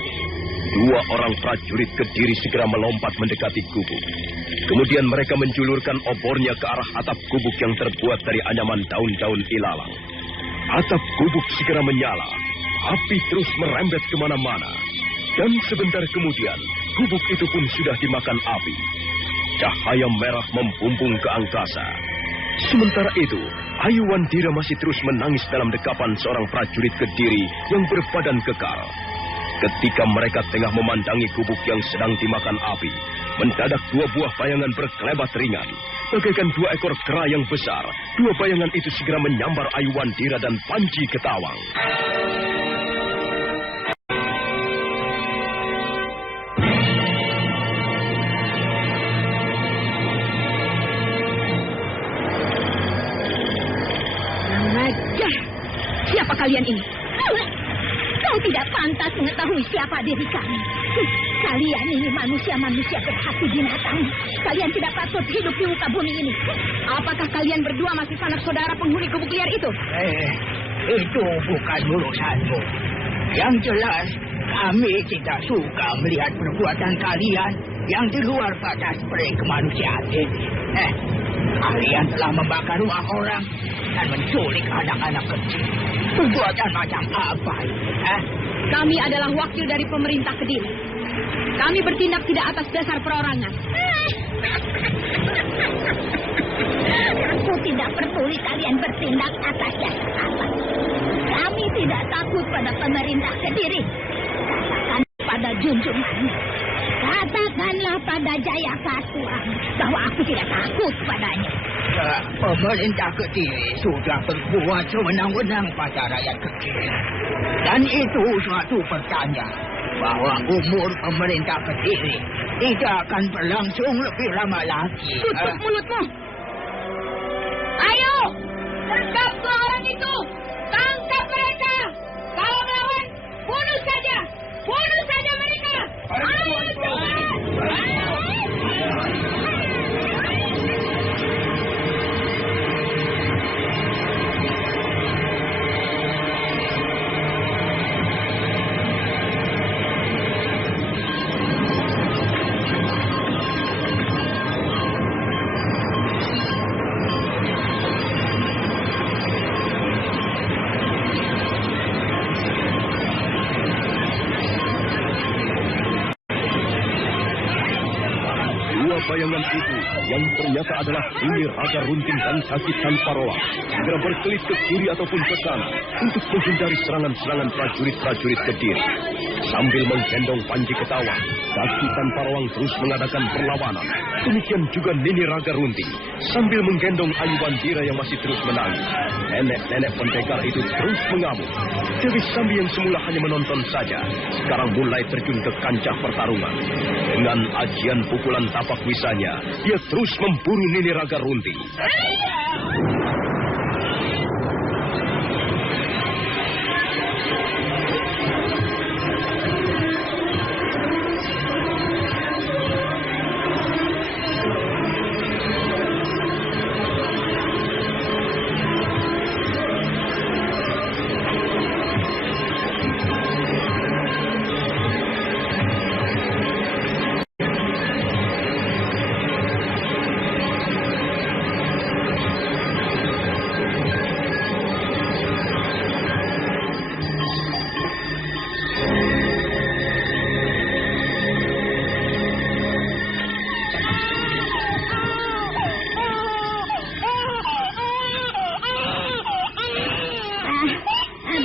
2 orang prajurit Kediri segera melompat mendekati gubuk. Kemudian mereka menjulurkan obornya ke arah atap gubuk yang terbuat dari anyaman daun-daun ilalang. Atap gubuk segera menyala. Api terus merembet kemana-mana. Dan sebentar kemudian, gubuk itu pun sudah dimakan api. Cahaya merah membumbung ke angkasa. Sementara itu, Ayu Wandira masih terus menangis dalam dekapan seorang prajurit Kediri yang berbadan kekar. Ketika mereka tengah memandangi gubuk yang sedang dimakan api, mendadak 2 buah bayangan berkelebat ringan. Bagaikan 2 ekor kera yang besar, 2 bayangan itu segera menyambar Ayu Wandira dan Panji Ketawang. Ajar! Siapa kalian ini? Kau tidak pantas mengetahui siapa diri kami. Kalian ini manusia-manusia berhati binatang. Kalian tidak patut hidup di muka bumi ini. Apakah kalian berdua masih sanak saudara penghuni gubuk liar itu? Itu bukan urusanmu. Yang jelas, kami tidak suka melihat perbuatan kalian yang di luar batas kemanusiaan ini. Kalian telah membakar rumah orang dan menculik anak-anak kecil. Perbuatan macam apa ini? Kami adalah wakil dari pemerintah Kediri. Kami bertindak tidak atas dasar perorangan. Aku tidak peduli kalian bertindak atas dasar apa. Kami tidak takut pada pemerintah Kediri. Katakan pada junjungan. Katakanlah pada Jaya Katuang bahwa aku tidak takut padanya. Pemerintah Kediri sudah berbuat sewenang-wenang pada rakyat kecil. Dan itu suatu pertanda bahwa umur pemerintah Kediri tidak akan berlangsung lebih lama lagi. Tutup mulutmu. Ayo, sergap 2 orang itu. Tangkap mereka. Kalau melawan, bunuh saja. Bunuh saja mereka. Ayo cepat. Dua bayangan itu yang ternyata adalah Nini Raga Runting dan Cakitan Parowang segera berkelit ke kiri ataupun ke kanan untuk menghindari serangan-serangan prajurit-prajurit Kediri. Sambil menggendong Panji Ketawang, Cakitan Parowang terus mengadakan perlawanan. Demikian juga Nini Raga Runting sambil menggendong Ayu Wandira yang masih terus menangis. Nenek-nenek pendekar itu terus mengamuk. Dewi Sambi yang semula hanya menonton saja, sekarang mulai terjun ke kancah pertarungan. Dengan ajian pukulan tapak wisanya, dia terus memburu Nini Raga Runting.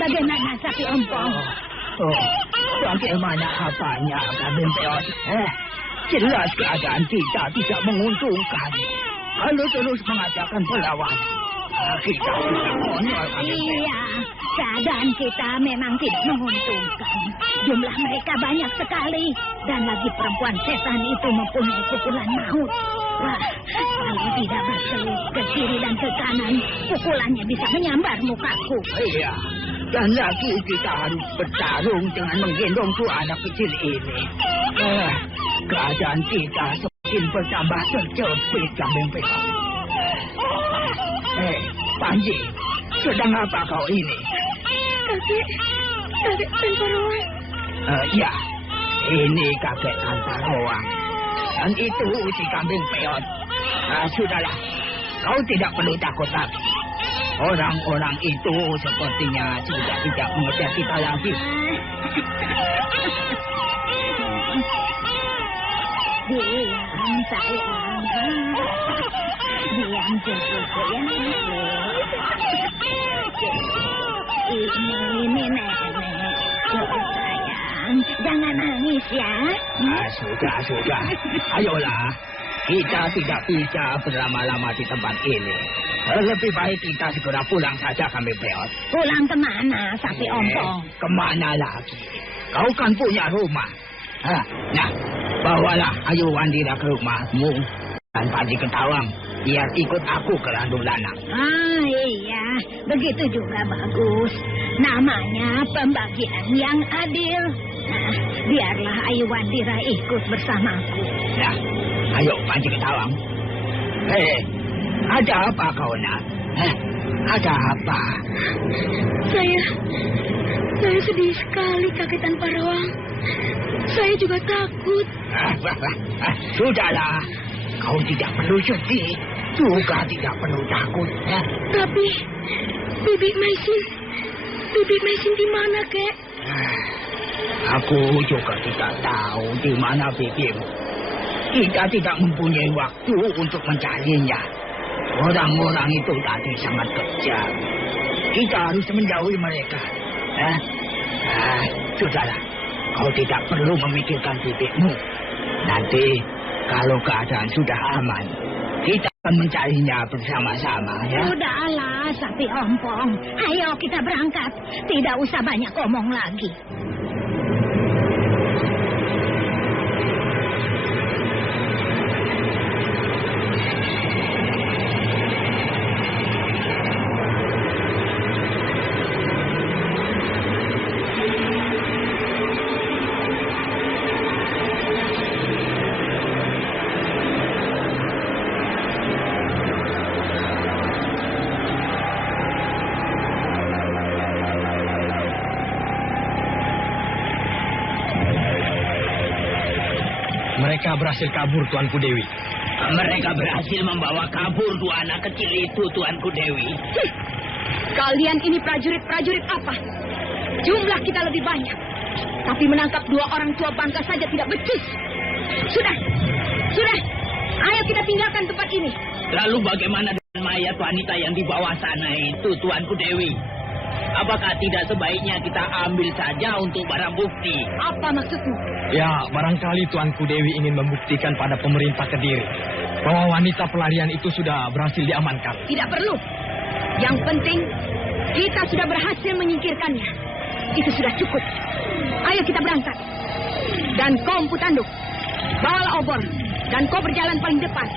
Bagaimana Sapi Ompong? Bagaimana apanya, Kabin Peot? Jelas keadaan kita tidak menguntungkan. Kalau terus mengadakan perlawanan, kita sudah konyol. Iya, keadaan kita memang tidak menguntungkan. Jumlah mereka banyak sekali. Dan lagi perempuan setan itu mempunyai pukulan maut. Wah, kalau tidak berkelit ke kiri dan ke kanan, pukulannya bisa menyambar mukaku. Iya, dan lagi kita harus bertarung dengan menggendong dua anak kecil ini. Keadaan kita semakin bertambah terjepit, Kambing Peot. Panji, sedang apa kau ini? Kakek tanpa ruang. Ya, ini kakek tanpa ruang. Dan itu si Kambing Peot. Sudahlah, kau tidak perlu takut lagi. Orang-orang itu sepertinya sudah tidak mengejar kita lagi. Diam sayang. Diam cucuku ya. Ini nenek. Sayang, jangan nangis ya. Sudah. Ayolah. Kita tidak bisa berlama-lama di tempat ini. Lebih baik kita segera pulang saja, Kambing Peot. Pulang kemana, Sapi Ompong? Kemana lagi? Kau kan punya rumah. Nah, bawalah Ayu Wandira ke rumahmu. Dan Panji Ketawang, biar ikut aku ke Landung Lanang. Iya, begitu juga bagus. Namanya pembagian yang adil. Nah, biarlah Ayu Wandira ikut bersamaku. Nah, ayo Panji Ketawang. Ada apa kau nak? Ada apa? Saya sedih sekali, Kakitan Parowang. Saya juga takut. Sudahlah, kau tidak perlu sedih, juga tidak perlu takut. Tapi Bibi Maisin di mana, Kek? Aku juga tidak tahu di mana bibimu. Kita tidak mempunyai waktu untuk mencarinya. Orang-orang itu tadi sangat kejam. Kita harus menjauhi mereka. Sudahlah, kau tidak perlu memikirkan bibimu. Nanti kalau keadaan sudah aman, kita akan mencarinya bersama-sama ya. Sudahlah, Sapi Ompong. Ayo kita berangkat. Tidak usah banyak omong lagi. Mereka berhasil kabur, Tuanku Dewi. Mereka berhasil membawa kabur dua anak kecil itu, Tuanku Dewi. Kalian ini prajurit-prajurit apa? Jumlah kita lebih banyak. Tapi menangkap dua orang tua bangka saja tidak becus. Sudah. ini. Lalu bagaimana dengan mayat wanita yang di bawah sana itu, Tuanku Dewi? Apakah tidak sebaiknya kita ambil saja untuk barang bukti? Apa maksudmu? Ya, barangkali Tuanku Dewi ingin membuktikan pada pemerintah Kediri bahwa wanita pelarian itu sudah berhasil diamankan. Tidak perlu. Yang penting, kita sudah berhasil menyingkirkannya. Itu sudah cukup. Ayo kita berangkat. Dan kau Empu Tanduk, bawalah obor. Dan kau berjalan paling depan.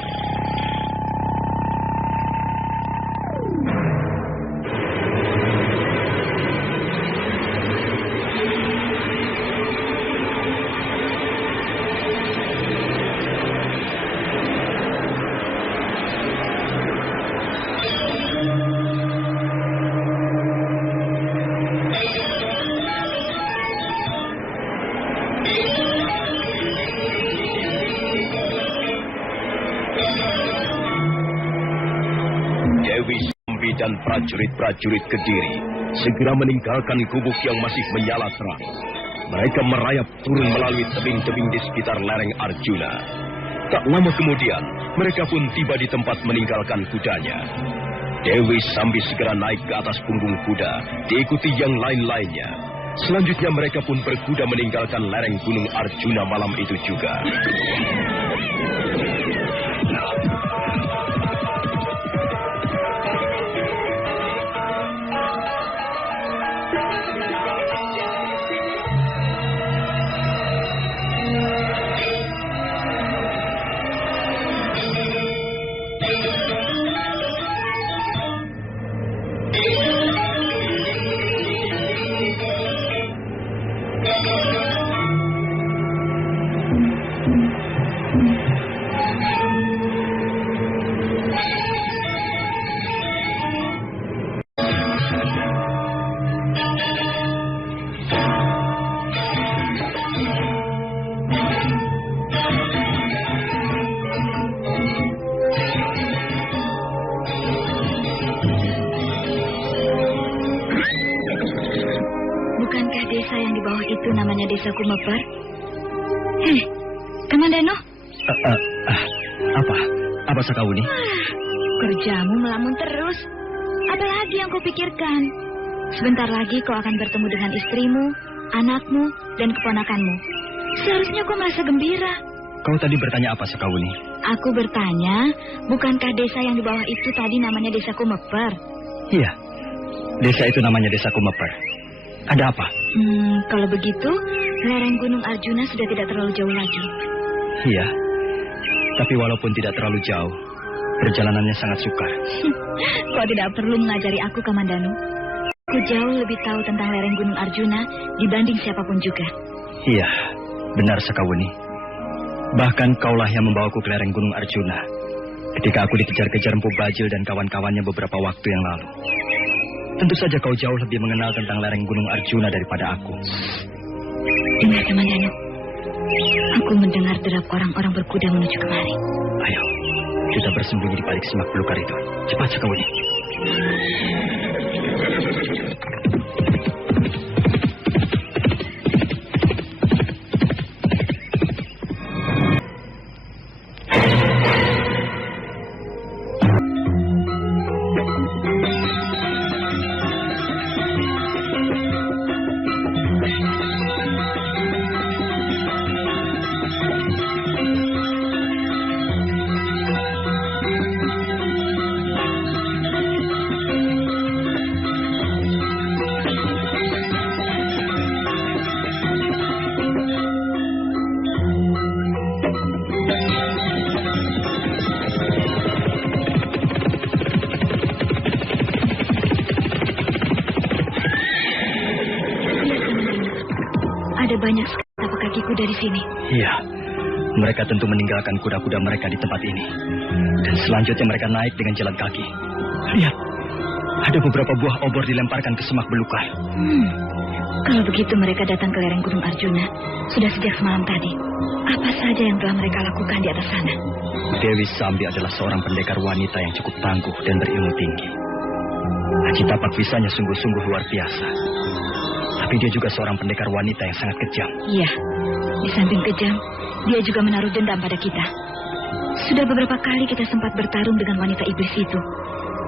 Dan prajurit-prajurit Kediri segera meninggalkan gubuk yang masih menyala terang. Mereka merayap turun melalui tebing-tebing di sekitar lereng Arjuna. Tak lama kemudian, mereka pun tiba di tempat meninggalkan kudanya. Dewi Sambi segera naik ke atas punggung kuda, diikuti yang lain-lainnya. Selanjutnya mereka pun berkuda meninggalkan lereng Gunung Arjuna malam itu juga. Desa Kumeper. Kamandano? Apa Sakauni? Kerjamu melamun terus. Apa lagi yang kau pikirkan? Sebentar lagi kau akan bertemu dengan istrimu, anakmu, dan keponakanmu. Seharusnya kau merasa gembira. Kau tadi bertanya apa, Sakauni? Aku bertanya, bukankah desa yang di bawah itu tadi namanya Desa Kumeper? Iya, desa itu namanya Desa Kumeper. Ada apa? Kalau begitu, lereng Gunung Arjuna sudah tidak terlalu jauh lagi. Iya, tapi walaupun tidak terlalu jauh, perjalanannya sangat sukar. Kau tidak perlu mengajari aku, Kamandanu. Aku jauh lebih tahu tentang lereng Gunung Arjuna dibanding siapapun juga. Iya, benar Sakawuni. Bahkan kaulah yang membawaku ke lereng Gunung Arjuna ketika aku dikejar-kejar Empu Bajil dan kawan-kawannya beberapa waktu yang lalu. Tentu saja kau jauh lebih mengenal tentang lereng Gunung Arjuna daripada aku. Dengar, Kamandanu. Aku mendengar derap orang-orang berkuda menuju kemari. Ayo, kita bersembunyi di balik semak belukar itu. Cepat, Sakawuni. Banyak sekali tapak kaki kuda di sini. Iya, mereka tentu meninggalkan kuda-kuda mereka di tempat ini. Dan selanjutnya mereka naik dengan jalan kaki. Lihat, ada beberapa buah obor dilemparkan ke semak belukar. Kalau begitu mereka datang ke lereng Gunung Arjuna sudah sejak semalam tadi. Apa saja yang telah mereka lakukan di atas sana? Dewi Sambi adalah seorang pendekar wanita yang cukup tangguh dan berilmu tinggi. Aji tapak pisahnya sungguh-sungguh luar biasa. Tapi dia juga seorang pendekar wanita yang sangat kejam. Iya, di samping kejam, dia juga menaruh dendam pada kita. Sudah beberapa kali kita sempat bertarung dengan wanita iblis itu,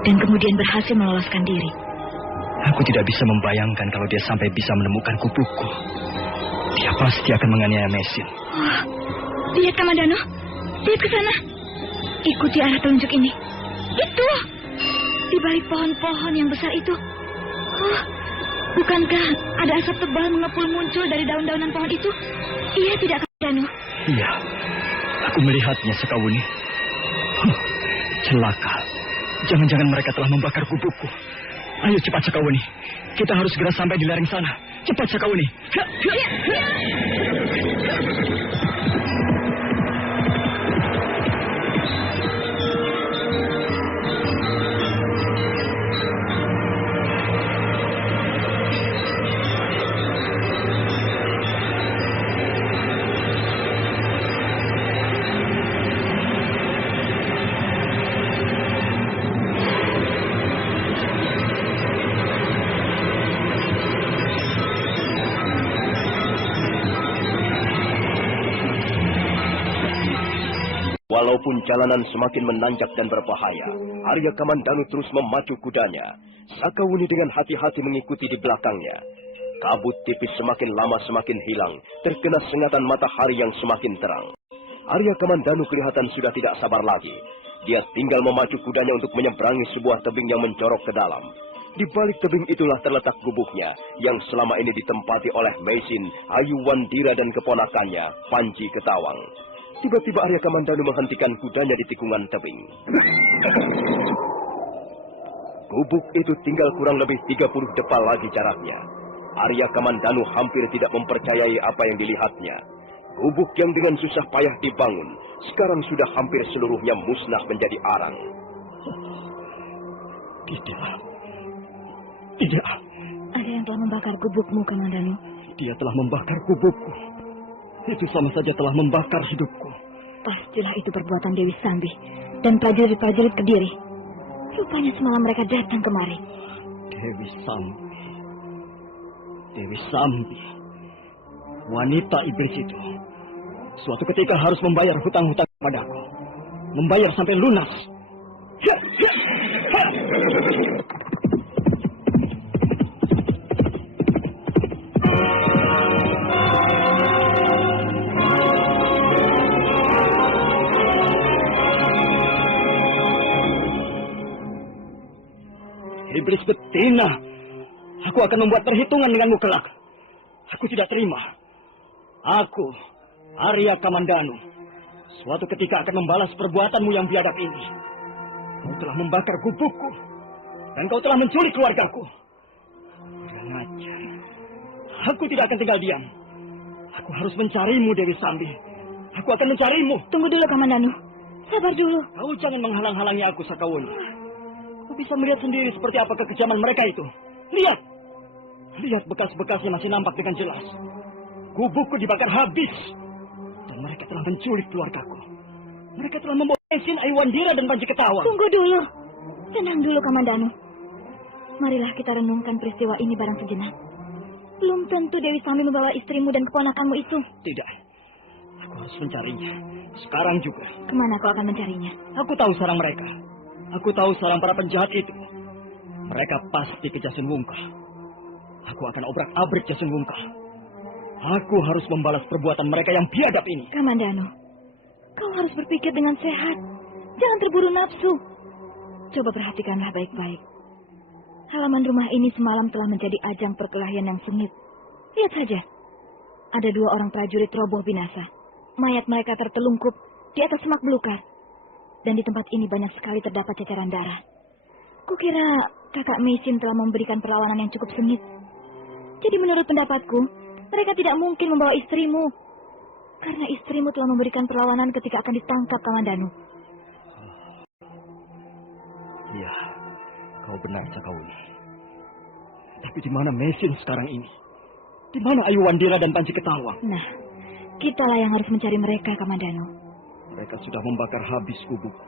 dan kemudian berhasil meloloskan diri. Aku tidak bisa membayangkan kalau dia sampai bisa menemukan gubukku. Dia pasti akan menganiaya Mesin. Oh, lihat Kamandano, lihat ke sana. Ikuti arah telunjuk ini. Itu, di balik pohon-pohon yang besar itu. Oh, bukankah ada asap tebal mengepul muncul dari daun-daunan pohon itu? Iya tidak, Kamandano? Iya, aku melihatnya, Sekawuni. Celaka. Jangan-jangan mereka telah membakar gubukku. Ayo cepat, Sekawuni. Kita harus segera sampai di lereng sana. Cepat, Sekawuni. Walaupun jalanan semakin menanjak dan berbahaya, Arya Kamandanu terus memacu kudanya. Sakawuni dengan hati-hati mengikuti di belakangnya. Kabut tipis semakin lama semakin hilang, terkena sengatan matahari yang semakin terang. Arya Kamandanu kelihatan sudah tidak sabar lagi. Dia tinggal memacu kudanya untuk menyeberangi sebuah tebing yang mencorok ke dalam. Di balik tebing itulah terletak gubuknya, yang selama ini ditempati oleh Mesin, Ayu Wandira dan keponakannya, Panji Ketawang. Tiba-tiba Arya Kamandanu menghentikan kudanya di tikungan tebing. Gubuk itu tinggal kurang lebih 30 depal lagi jaraknya. Arya Kamandanu hampir tidak mempercayai apa yang dilihatnya. Gubuk yang dengan susah payah dibangun, sekarang sudah hampir seluruhnya musnah menjadi arang. Tidak. Ada yang telah membakar gubukmu, Kamandanu. Dia telah membakar gubukku. Itu sama saja telah membakar hidupku. Pastilah itu perbuatan Dewi Sambi dan prajurit-prajurit Kediri. Rupanya semalam mereka datang kemari. Dewi Sambi. Dewi Sambi. Wanita iblis itu. Suatu ketika harus membayar hutang-hutang padaku. Membayar sampai lunas. Iblis betina, aku akan membuat perhitungan denganmu kelak. Aku tidak terima. Aku, Arya Kamandanu, suatu ketika akan membalas perbuatanmu yang biadab ini. Kau telah membakar gubukku, dan kau telah menculik keluargaku. Kurang ajar. Aku tidak akan tinggal diam. Aku harus mencarimu, Dewi Sambi. Aku akan mencarimu. Tunggu dulu, Kamandanu. Sabar dulu. Kau jangan menghalang-halangi aku, Sakawuni. Aku bisa melihat sendiri seperti apa kekejaman mereka itu. Lihat. Lihat bekas-bekasnya masih nampak dengan jelas. Gubukku dibakar habis. Dan mereka telah menculik keluargaku. Mereka telah membawa Mesin, Ayu Wandira, dan Panji Ketawang. Tunggu dulu. Tenang dulu, Kamandanu. Marilah kita renungkan peristiwa ini barang sejenak. Belum tentu Dewi Sambi membawa istrimu dan keponakanmu itu. Tidak. Aku harus mencarinya. Sekarang juga. Kemana kau akan mencarinya? Aku tahu sarang mereka. Aku tahu sarang para penjahat itu. Mereka pasti ke Jasin Wungkah. Aku akan obrak-abrik Jasin Wungkah. Aku harus membalas perbuatan mereka yang biadab ini. Kamandanu, kau harus berpikir dengan sehat. Jangan terburu nafsu. Coba perhatikanlah baik-baik. Halaman rumah ini semalam telah menjadi ajang perkelahian yang sengit. Lihat saja. Ada 2 orang prajurit roboh binasa. Mayat mereka tertelungkup di atas semak belukar. Dan di tempat ini banyak sekali terdapat ceceran darah. Kukira kakak Mesin telah memberikan perlawanan yang cukup sengit. Jadi menurut pendapatku, mereka tidak mungkin membawa istrimu. Karena istrimu telah memberikan perlawanan ketika akan ditangkap, Kamandanu. Iya, kau benar, Sakawuni. Tapi di mana Mesin sekarang ini? Di mana Ayu Wandira dan Panji Ketawang? Nah, kitalah yang harus mencari mereka, Kamandanu. Mereka sudah membakar habis gubukku.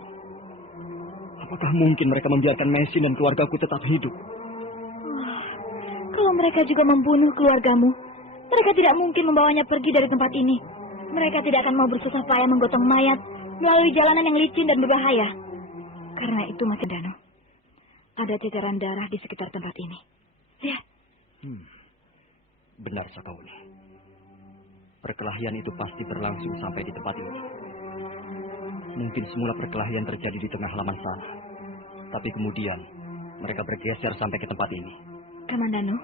Apakah mungkin mereka membiarkan Mesin dan keluargaku tetap hidup? Kalau mereka juga membunuh keluargamu, mereka tidak mungkin membawanya pergi dari tempat ini. Mereka tidak akan mau bersusah payah menggotong mayat melalui jalanan yang licin dan berbahaya. Karena itu, Mas Dano, ada ceceran darah di sekitar tempat ini. Lihat. Benar, Sakauni. Perkelahian itu pasti berlangsung sampai di tempat ini. Mungkin semula perkelahian terjadi di tengah halaman sana. Tapi kemudian mereka bergeser sampai ke tempat ini. Kamandano,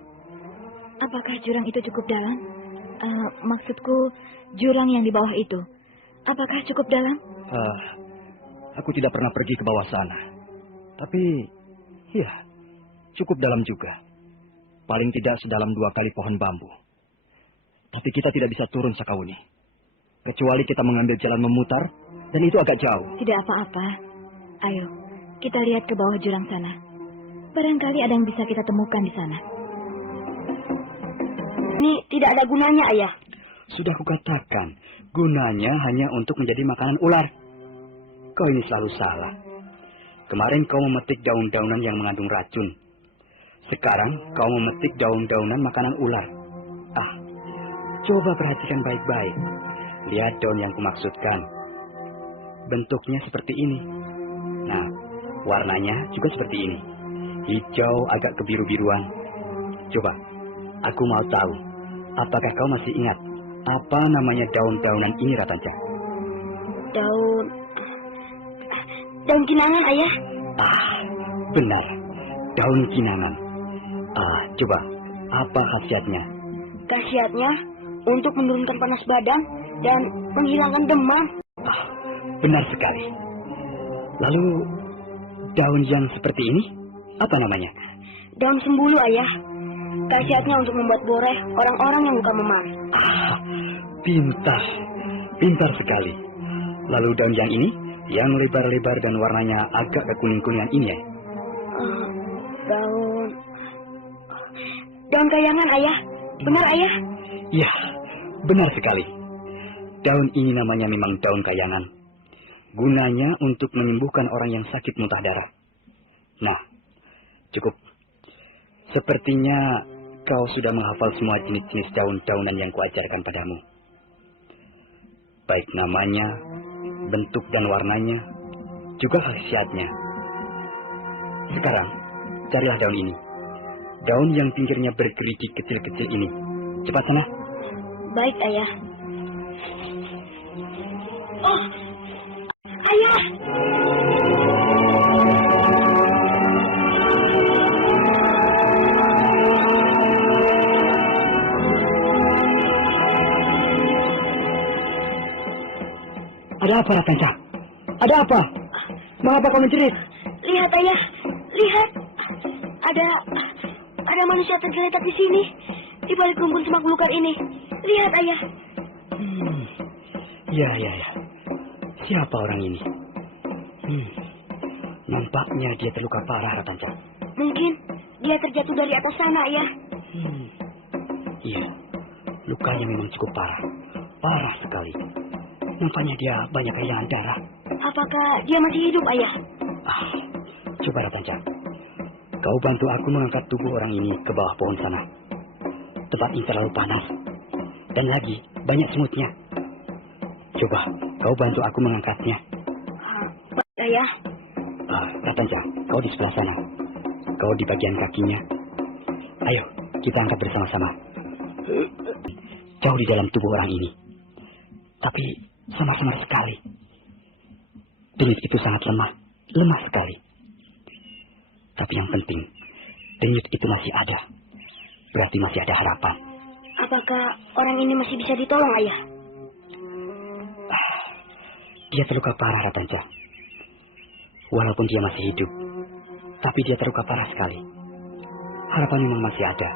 apakah jurang itu cukup dalam? Maksudku, jurang yang di bawah itu. Apakah cukup dalam? Aku tidak pernah pergi ke bawah sana. Tapi, ya, cukup dalam juga. Paling tidak sedalam 2 kali pohon bambu. Tapi kita tidak bisa turun, Sakauni. Kecuali kita mengambil jalan memutar, dan itu agak jauh. Tidak apa-apa. Ayo, kita lihat ke bawah jurang sana. Barangkali ada yang bisa kita temukan di sana. Ini tidak ada gunanya, Ayah. Sudah kukatakan, gunanya hanya untuk menjadi makanan ular. Kau ini selalu salah. Kemarin kau memetik daun-daunan yang mengandung racun. Sekarang kau memetik daun-daunan makanan ular. Coba perhatikan baik-baik. Lihat daun yang kumaksudkan. Bentuknya seperti ini. Nah, warnanya juga seperti ini. Hijau agak kebiru-biruan. Coba, aku mau tahu, apakah kau masih ingat apa namanya daun-daunan ini, Ratanca? Daun kinangan, Ayah. Benar. Daun kinangan. Coba, apa khasiatnya? Khasiatnya untuk menurunkan panas badan dan menghilangkan demam. Benar sekali. Lalu, daun yang seperti ini, apa namanya? Daun sembulu, Ayah. Khasiatnya untuk membuat boreh orang-orang yang luka memar. Pintar. Pintar sekali. Lalu daun yang ini, yang lebar-lebar dan warnanya agak kekuning-kuningan ini ya? Daun kayangan, Ayah. Benar, Ayah? Ya, benar sekali. Daun ini namanya memang daun kayangan. Gunanya untuk menyembuhkan orang yang sakit muntah darah. Nah, cukup. Sepertinya kau sudah menghafal semua jenis-jenis daun-daunan yang kuajarkan padamu. Baik namanya, bentuk dan warnanya, juga khasiatnya. Sekarang, carilah daun ini. Daun yang pinggirnya bergerigi kecil-kecil ini. Cepat sana. Baik, Ayah. Oh, Ayah! Ada apa, Ratanca? Ada apa? Mengapa kau menjerit? Lihat, Ayah. Lihat. Ada manusia tergeletak di sini. Di balik rumpun semak belukar ini. Lihat, Ayah. Ya. Siapa orang ini? Nampaknya dia terluka parah, Ratanca. Mungkin dia terjatuh dari atas sana, Ayah. Iya. Lukanya memang cukup parah. Parah sekali. Nampaknya dia banyak kehilangan darah. Apakah dia masih hidup, Ayah? Coba, Ratanca. Kau bantu aku mengangkat tubuh orang ini ke bawah pohon sana. Tempat ini terlalu panas. Dan lagi, banyak semutnya. Coba, kau bantu aku mengangkatnya. Baik, Ayah. Ratanca, kau di sebelah sana. Kau di bagian kakinya. Ayo, kita angkat bersama-sama. Jauh di dalam tubuh orang ini. Tapi samar-samar sekali. Denyut itu sangat lemah sekali. Tapi yang penting, denyut itu masih ada. Berarti masih ada harapan. Apakah orang ini masih bisa ditolong, Ayah? Dia terluka parah, Ratanca. Walaupun dia masih hidup, tapi dia terluka parah sekali. Harapan memang masih ada,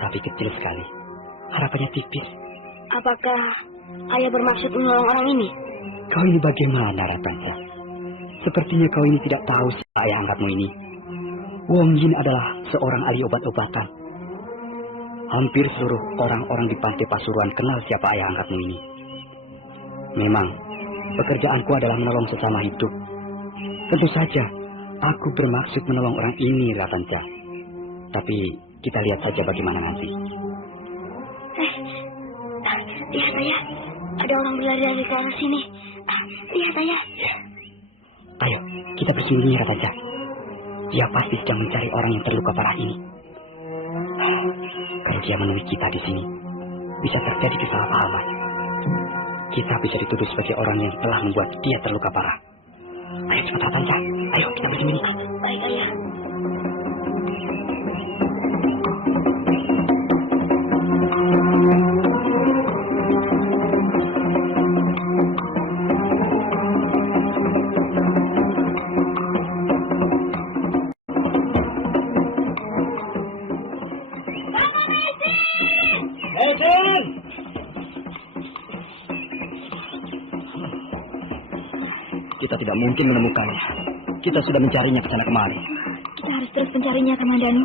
tapi kecil sekali. Harapannya tipis. Apakah Ayah bermaksud menolong orang ini? Kau ini bagaimana, Ratanca? Sepertinya kau ini tidak tahu siapa ayah angkatmu ini. Wong Yin adalah seorang ahli obat-obatan. Hampir seluruh orang-orang di pantai Pasuruan kenal siapa ayah angkatmu ini. Memang, pekerjaanku adalah menolong sesama hidup. Tentu saja, aku bermaksud menolong orang ini, Ratanca. Tapi, kita lihat saja bagaimana nanti. Lihat, Ayah. Ada orang berlari dari ke arah sini. Lihat, Ayah. Ya. Ayo, kita bersembunyi, Rataja. Dia pasti sedang mencari orang yang terluka parah ini. Kalau dia menemui kita di sini, bisa terjadi kesalahpahaman. Kita bisa dituduh sebagai orang yang telah membuat dia terluka parah. Ayo cepat, Rataja. Ayo, kita bersembunyi. Baik, Ayah. Kita tidak mungkin menemukannya. Kita sudah mencarinya ke sana kemari. Kita harus terus mencarinya, Kamandanu.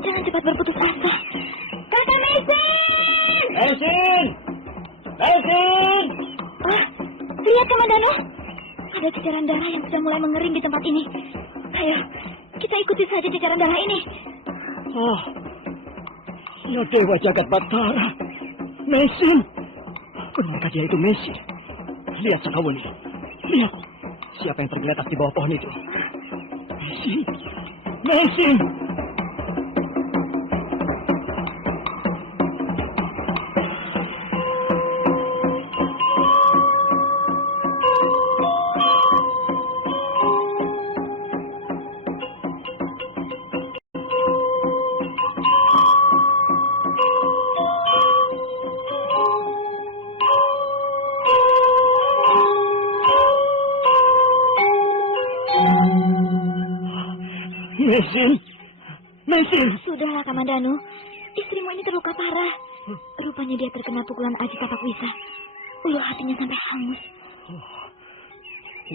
Jangan cepat berputus asa. Kakak Mesin! Mesin! Mesin! Wah, lihat, Kamandanu. Ada ceceran darah yang sudah mulai mengering di tempat ini. Ayo, kita ikuti saja ceceran darah ini. Oh, ya Dewa Jagat Batara. Mesin! Benarkah dia itu Mesin? Lihat, Sakawuni. Lihat. Siapa yang tergeletak di bawah pohon itu? Mesin! Mesin! Mesin! Mesin! Sudahlah, Kamandanu. Istrimu ini terluka parah. Rupanya dia terkena pukulan Aji Tapak Wisa. Ulu hatinya sampai hangus.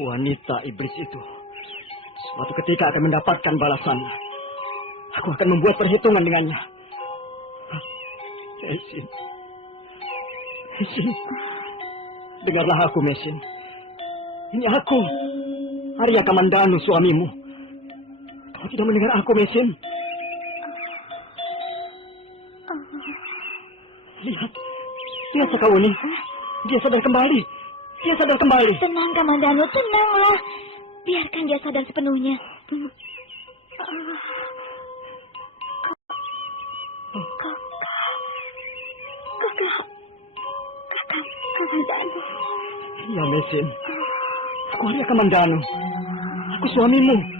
Wanita iblis itu suatu ketika akan mendapatkan balasan. Aku akan membuat perhitungan dengannya. Mesin. Mesin. Dengarlah aku, Mesin. Ini aku, Arya Kamandanu, suamimu. Kau tidak mendengar aku, Mesin? Lihat. Lihat Sakawuni. Dia sadar kembali. Dia sadar kembali. Tenang, Kamandanu. Tenanglah. Biarkan dia sadar sepenuhnya. Kakak Kamandanu. Ya, Mesin. Aku Arya Kamandanu. Aku suamimu.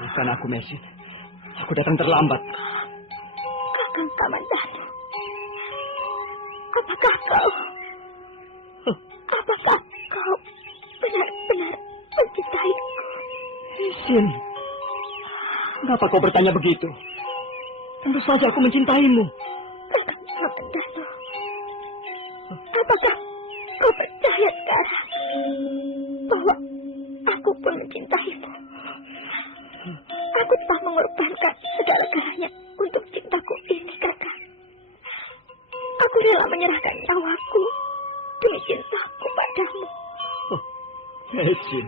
Bukan aku, Mesin. Aku datang terlambat. Kakang Kamandanu. Apakah kau benar-benar mencintaiku? Mesin. Mengapa kau bertanya begitu? Tentu saja aku mencintaimu. Kakang Kamandanu. Apakah kau percaya sekarang bahwa aku pun mencintaimu? Aku telah mengorbankan segala-galanya untuk cintaku ini, Kakak. Aku rela menyerahkan nyawaku demi cintaku padamu. Mesin,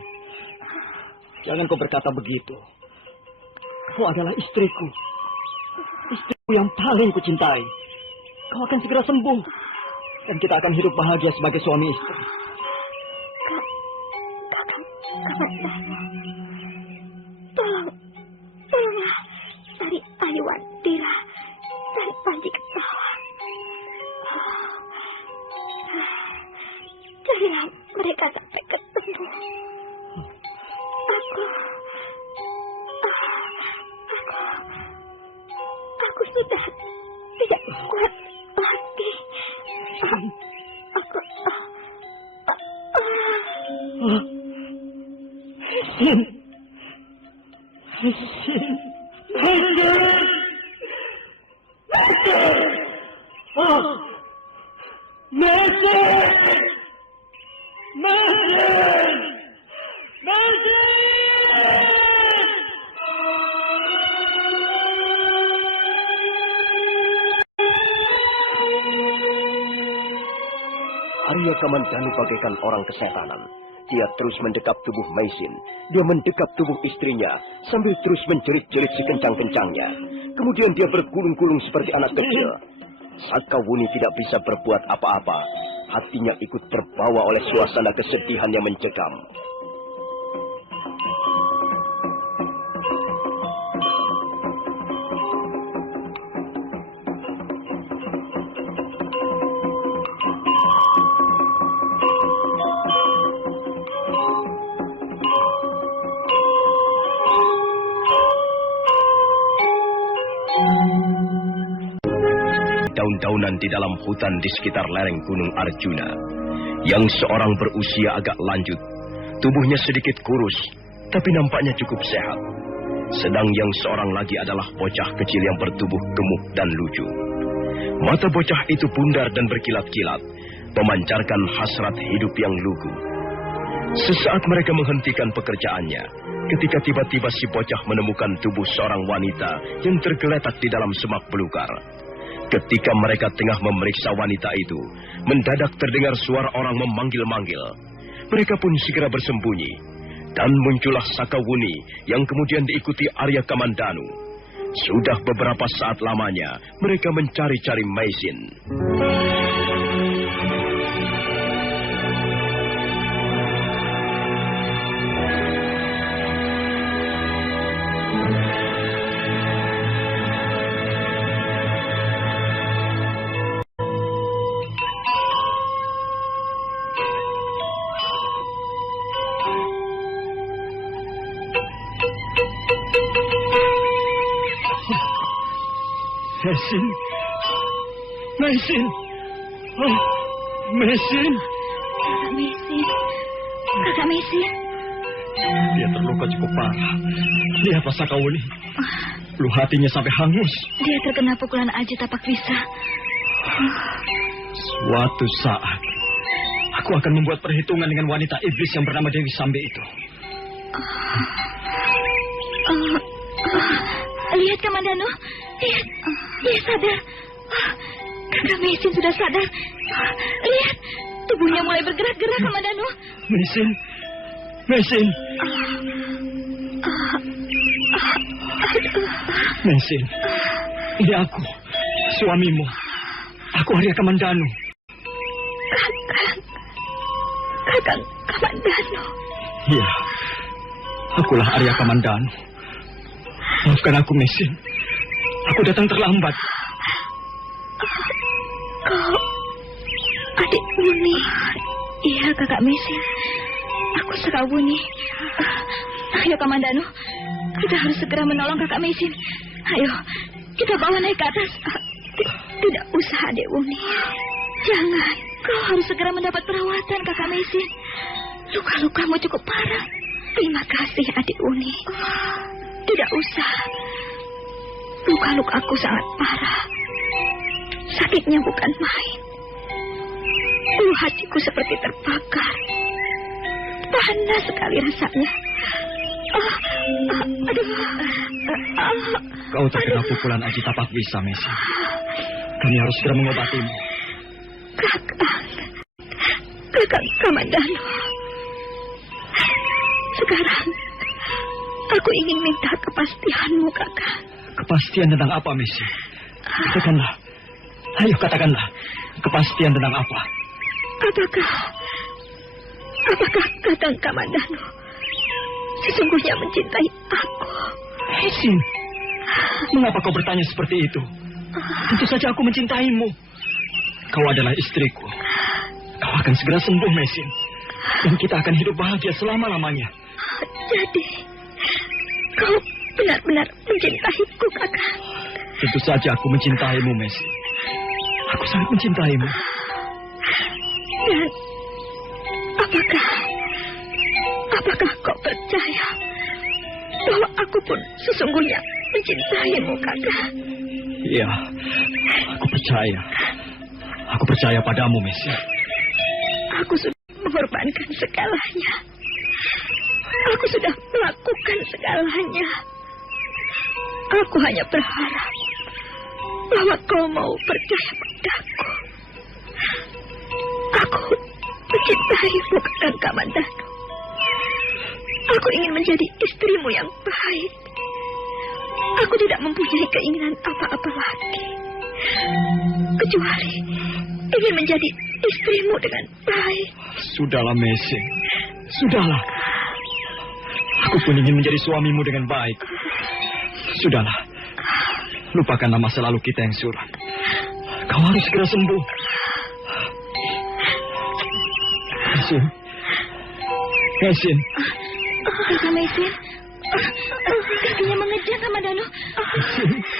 jangan kau berkata begitu. Kau adalah istriku. Istriku yang paling kucintai. Kau akan segera sembuh. Dan kita akan hidup bahagia sebagai suami istri. Kakak Kamandanu. Tolonglah cari Ayuan Tira dan Panji Ketawang. Carilah mereka sampai ketemu. Aku sudah tidak kuat lagi. Mesin. Mesin. Mesin. Oh. Mesin. Mesin. Mesin. Arya Kamandanu bagaikan orang kesetanan. Dia terus mendekap tubuh Mesin. Dia mendekap tubuh istrinya sambil terus menjerit-jerit sekencang-kencangnya. Kemudian dia bergulung-gulung seperti anak kecil. Sakawuni tidak bisa berbuat apa-apa. hatinya ikut terbawa oleh suasana kesedihan yang mencekam. Daun-daunan di dalam hutan di sekitar lereng Gunung Arjuna. Yang seorang berusia agak lanjut, tubuhnya sedikit kurus, tapi nampaknya cukup sehat. Sedang yang seorang lagi adalah bocah kecil yang bertubuh gemuk dan lucu. Mata bocah itu bundar dan berkilat-kilat, memancarkan hasrat hidup yang lugu. Sesaat mereka menghentikan pekerjaannya, ketika tiba-tiba si bocah menemukan tubuh seorang wanita yang tergeletak di dalam semak belukar. Ketika mereka tengah memeriksa wanita itu, mendadak terdengar suara orang memanggil-manggil. Mereka pun segera bersembunyi, dan muncullah Sakawuni yang kemudian diikuti Arya Kamandanu. Sudah beberapa saat lamanya, mereka mencari-cari Maisin. Maisin. Oh, Maisin. Kakak Maisin. Dia terluka cukup parah. Lihat Pak Sakawuni. Luh hatinya sampai hangus. Dia terkena pukulan Aji Tapak Wisa. Suatu saat, aku akan membuat perhitungan dengan wanita iblis yang bernama Dewi Sambi itu. Lihat Kamandanu. Lihat, dia sadar. Kakak Maisin sudah sadar. Lihat, tubuhnya mulai bergerak-gerak, Kamandanu. Maisin. Maisin, ini aku, suamimu. Aku Arya Kamandanu. Kakak Kamandanu. Iya, akulah Arya Kamandanu. Maafkan aku, Maisin. Aku datang terlambat. Kau adik Wuni. Iya, Kakak Maisin. Aku Sakawuni. Ayo, Kamandanu. Kita harus segera menolong Kakak Maisin. Ayo, kita bawa naik ke atas. Tidak usah, adik Wuni. Jangan. Kau harus segera mendapat perawatan, Kakak Maisin. Luka-lukamu cukup parah. Terima kasih, adik Wuni. Tidak usah. Luka-lukaku sangat parah. Sakitnya bukan main. Hatiku seperti terbakar. Panas sekali rasanya. Kau terkena pukulan Aji Tapak Wisa, Maisin. Kami harus segera mengobatimu. Kakak Kamandanu. Sekarang aku ingin minta kepastianmu, Kakak. Kepastian tentang apa, Maisin? Katakanlah. Ayo katakanlah. Kepastian tentang apa? Apakah Kakang Kamandanu sesungguhnya mencintai aku? Maisin, mengapa kau bertanya seperti itu? Tentu saja aku mencintaimu. Kau adalah istriku. Kau akan segera sembuh, Maisin. Dan kita akan hidup bahagia selama-lamanya. Jadi, kau benar-benar mencintaiku, Kakak? Tentu saja aku mencintaimu, Maisin. Aku sangat mencintaimu. Dan apakah kau percaya bahwa aku pun sesungguhnya mencintaimu, Kakak? Iya, aku percaya. Aku percaya padamu, Maisin. Aku sudah mengorbankan segalanya. Aku sudah melakukan segalanya. Aku hanya berharap bahwa kau mau percaya padaku. Aku mencintaimu, Kakang Kamandanu. Aku ingin menjadi istrimu yang baik. Aku tidak mempunyai keinginan apa-apa lagi, kecuali ingin menjadi istrimu dengan baik. Sudahlah, Mesin. Sudahlah. Aku pun ingin menjadi suamimu dengan baik. Sudahlah. Lupakanlah masa lalu kita yang suram. Kau harus segera sembuh. Mesin. Mesin. Kakak Mesin. Kakinya mengejang, Kamandanu.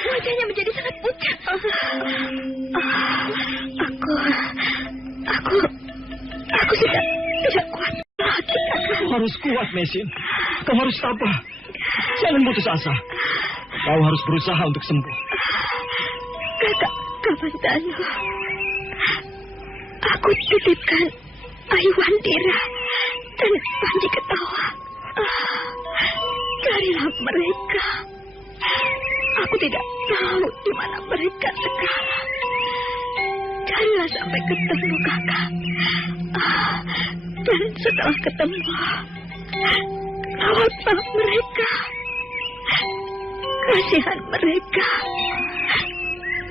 Wajahnya menjadi sangat pucat. Aku sudah tidak kuat lagi, Kakak. Kau harus kuat, Mesin. Kau harus tabah. Jangan putus asa. Kau harus berusaha untuk sembuh. Kakak Kamandanu. Aku titipkan Ayu Wandira dan Panji Ketawa. Carilah mereka. Aku tidak tahu di mana mereka sekarang. Carilah sampai ketemu, Kakak. Dan setelah ketemu, rawatlah mereka. Kasihan mereka.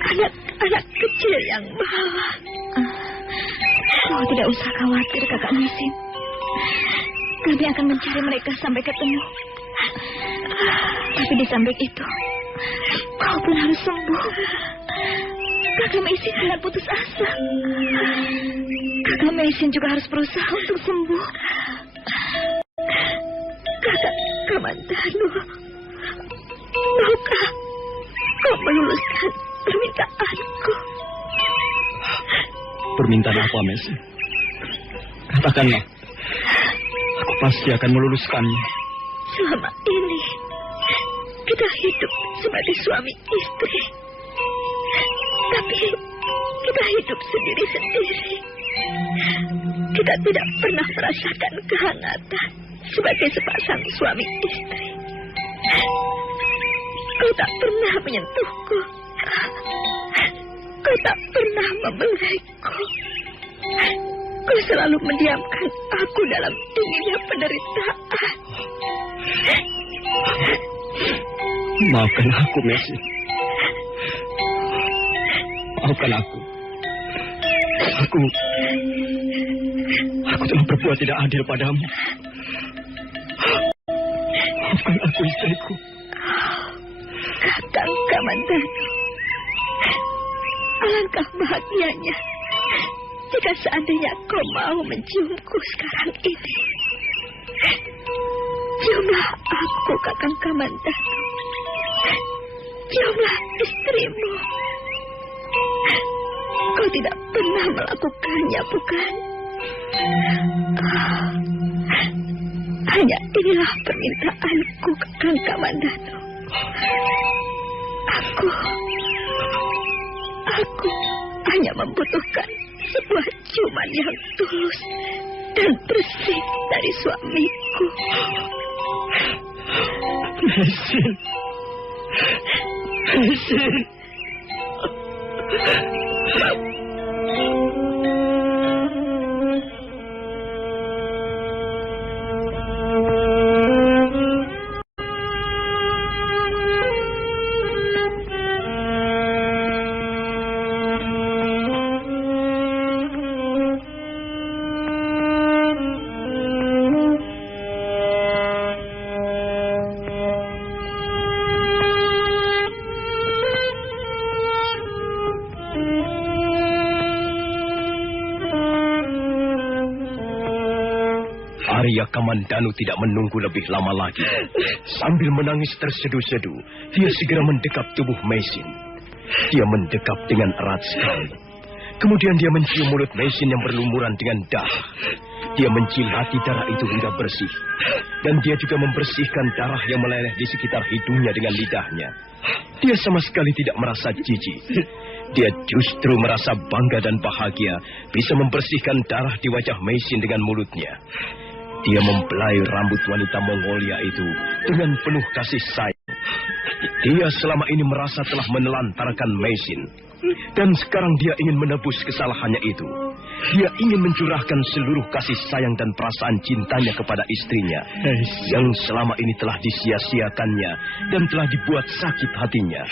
Anak-anak kecil yang malang. Kau tidak usah khawatir, Kakak Mesin. Kami akan mencari mereka sampai ketemu. Tapi di samping itu, kau pun harus sembuh. Kakak Mesin jangan putus asa. Kakak Mesin juga harus berusaha untuk sembuh. Kakak Kamandanu, maukah kau meluluskan permintaanku? Permintaan apa, Mesin? Katakanlah. Aku pasti akan meluluskannya. Selama ini, kita hidup sebagai suami istri. Tapi kita hidup sendiri-sendiri. Kita tidak pernah merasakan kehangatan sebagai sepasang suami istri. Kau tak pernah menyentuhku. Kau tak pernah membelaiku. Kau selalu mendiamkan aku dalam dinginnya penderitaan. Maafkan aku, Mesin. Maafkan aku. Aku telah berbuat tidak adil padamu. Maafkan aku, istriku. Kakang Kamandanu, alangkah bahagianya jika seandainya kau mau menciumku sekarang ini. Ciumlah aku, Kakang Kamandanu. Ciumlah istrimu. Kau tidak pernah melakukannya, bukan? Hanya inilah permintaanku, Kakang Kamandanu. Aku hanya membutuhkan sebuah ciuman yang tulus dan bersih dari suamiku. Mesin. Mesin. Arya Kamandanu tidak menunggu lebih lama lagi. Sambil menangis terseduh-seduh, dia segera mendekap tubuh Mesin. Dia mendekap dengan erat sekali. Kemudian dia mencium mulut Mesin yang berlumuran dengan darah. Dia mencilati darah itu hingga bersih. Dan dia juga membersihkan darah yang meleleh di sekitar hidungnya dengan lidahnya. Dia sama sekali tidak merasa jijik. Dia justru merasa bangga dan bahagia bisa membersihkan darah di wajah Mesin dengan mulutnya. Dia membelai rambut wanita Mongolia itu dengan penuh kasih sayang. Dia selama ini merasa telah menelantarkan Mesin. Dan sekarang dia ingin menebus kesalahannya itu. Dia ingin mencurahkan seluruh kasih sayang dan perasaan cintanya kepada istrinya yang selama ini telah disia-siakannya dan telah dibuat sakit hatinya.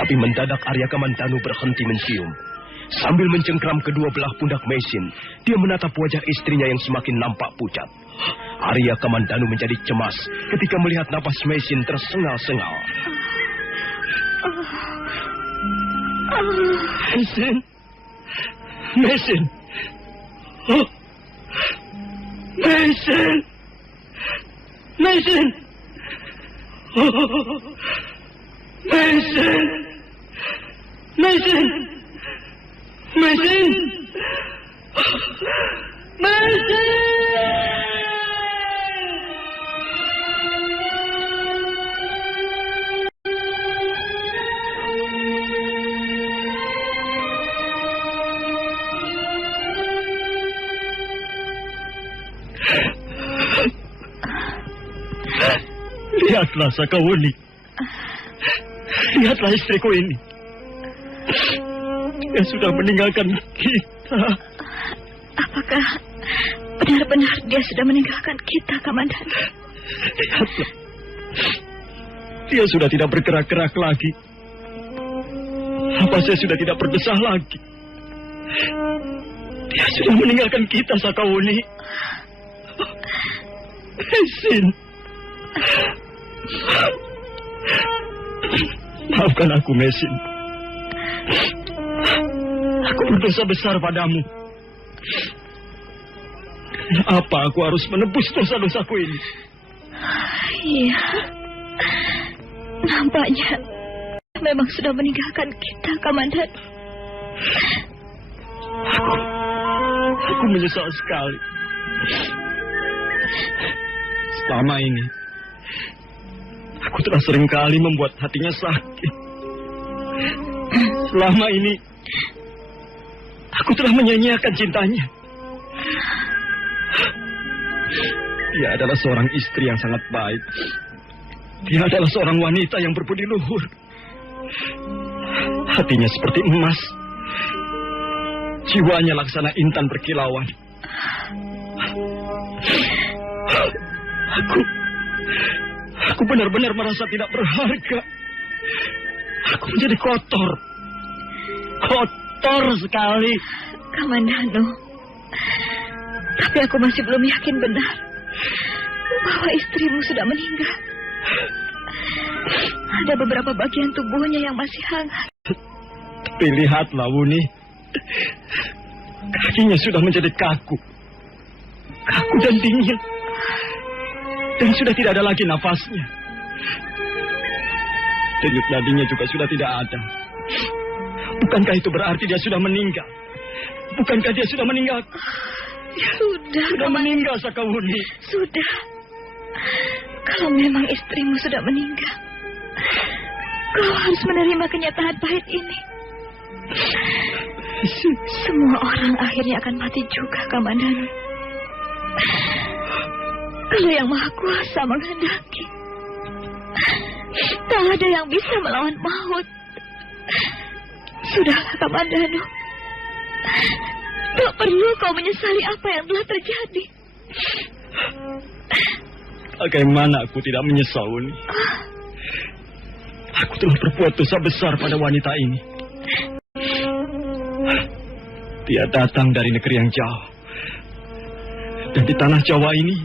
Tapi mendadak Arya Kamandanu berhenti mencium. Sambil mencengkram kedua belah pundak Mesin, dia menatap wajah istrinya yang semakin nampak pucat. Arya Kamandanu menjadi cemas ketika melihat napas Mesin tersengal-sengal. Mesin. Mesin. Oh. Mesin. Mesin. Oh. Mesin. Mesin. Mesin. Mesin. Lihatlah Sakawuni. Lihatlah istriku ini. Dia sudah meninggalkan kita. Apakah benar-benar dia sudah meninggalkan kita, Kamandan? Lihatlah. Dia sudah tidak bergerak-gerak lagi. Napasnya sudah tidak berdesah lagi. Dia sudah meninggalkan kita, Sakawuni. Mesin. Maafkan aku, Mesin. Aku berdosa besar padamu. Kenapa aku harus menebus dosa-dosaku ini? Iya. Nampaknya memang sudah meninggalkan kita, Kamandan. Aku menyesal sekali. Selama ini aku telah seringkali membuat hatinya sakit. Selama ini aku telah menyia-nyiakan cintanya. Dia adalah seorang istri yang sangat baik. Dia adalah seorang wanita yang berbudi luhur. Hatinya seperti emas. Jiwanya laksana intan berkilauan. Aku benar-benar merasa tidak berharga. Aku menjadi kotor. Kotor sekali. Kamandanu. Tapi aku masih belum yakin benar bahwa istrimu sudah meninggal. Ada beberapa bagian tubuhnya yang masih hangat. Tapi lihatlah, Wuni. Kakinya sudah menjadi kaku. Kaku dan dingin. Dan sudah tidak ada lagi nafasnya. Denyut nadinya juga sudah tidak ada. Bukankah itu berarti dia sudah meninggal? Bukankah dia sudah meninggal? Sudah meninggal, Sakawuni. Sudah. Kalau memang istrimu sudah meninggal, kau harus menerima kenyataan pahit ini. Semua orang akhirnya akan mati juga, Kamandanu. Kalau Yang Maha Kuasa menghendaki, tak ada yang bisa melawan maut. Sudahlah, Kamandanu. Tak perlu kau menyesali apa yang telah terjadi. Bagaimana aku tidak menyesal, Wuni? Aku telah berbuat dosa besar pada wanita ini. Dia datang dari negeri yang jauh. Dan di tanah Jawa ini,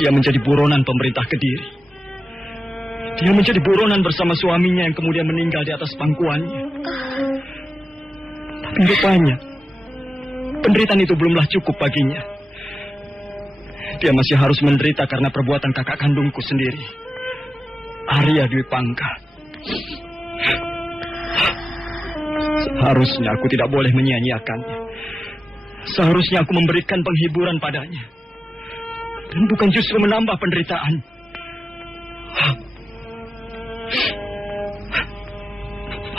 dia menjadi buronan pemerintah Kediri. Dia menjadi buronan bersama suaminya yang kemudian meninggal di atas pangkuannya. Tapi rupanya, penderitaan itu belumlah cukup baginya. Dia masih harus menderita karena perbuatan kakak kandungku sendiri, Arya Dwi Pangka. Seharusnya aku tidak boleh menyia-nyiakannya. Seharusnya aku memberikan penghiburan padanya. Dan bukan justru menambah penderitaan.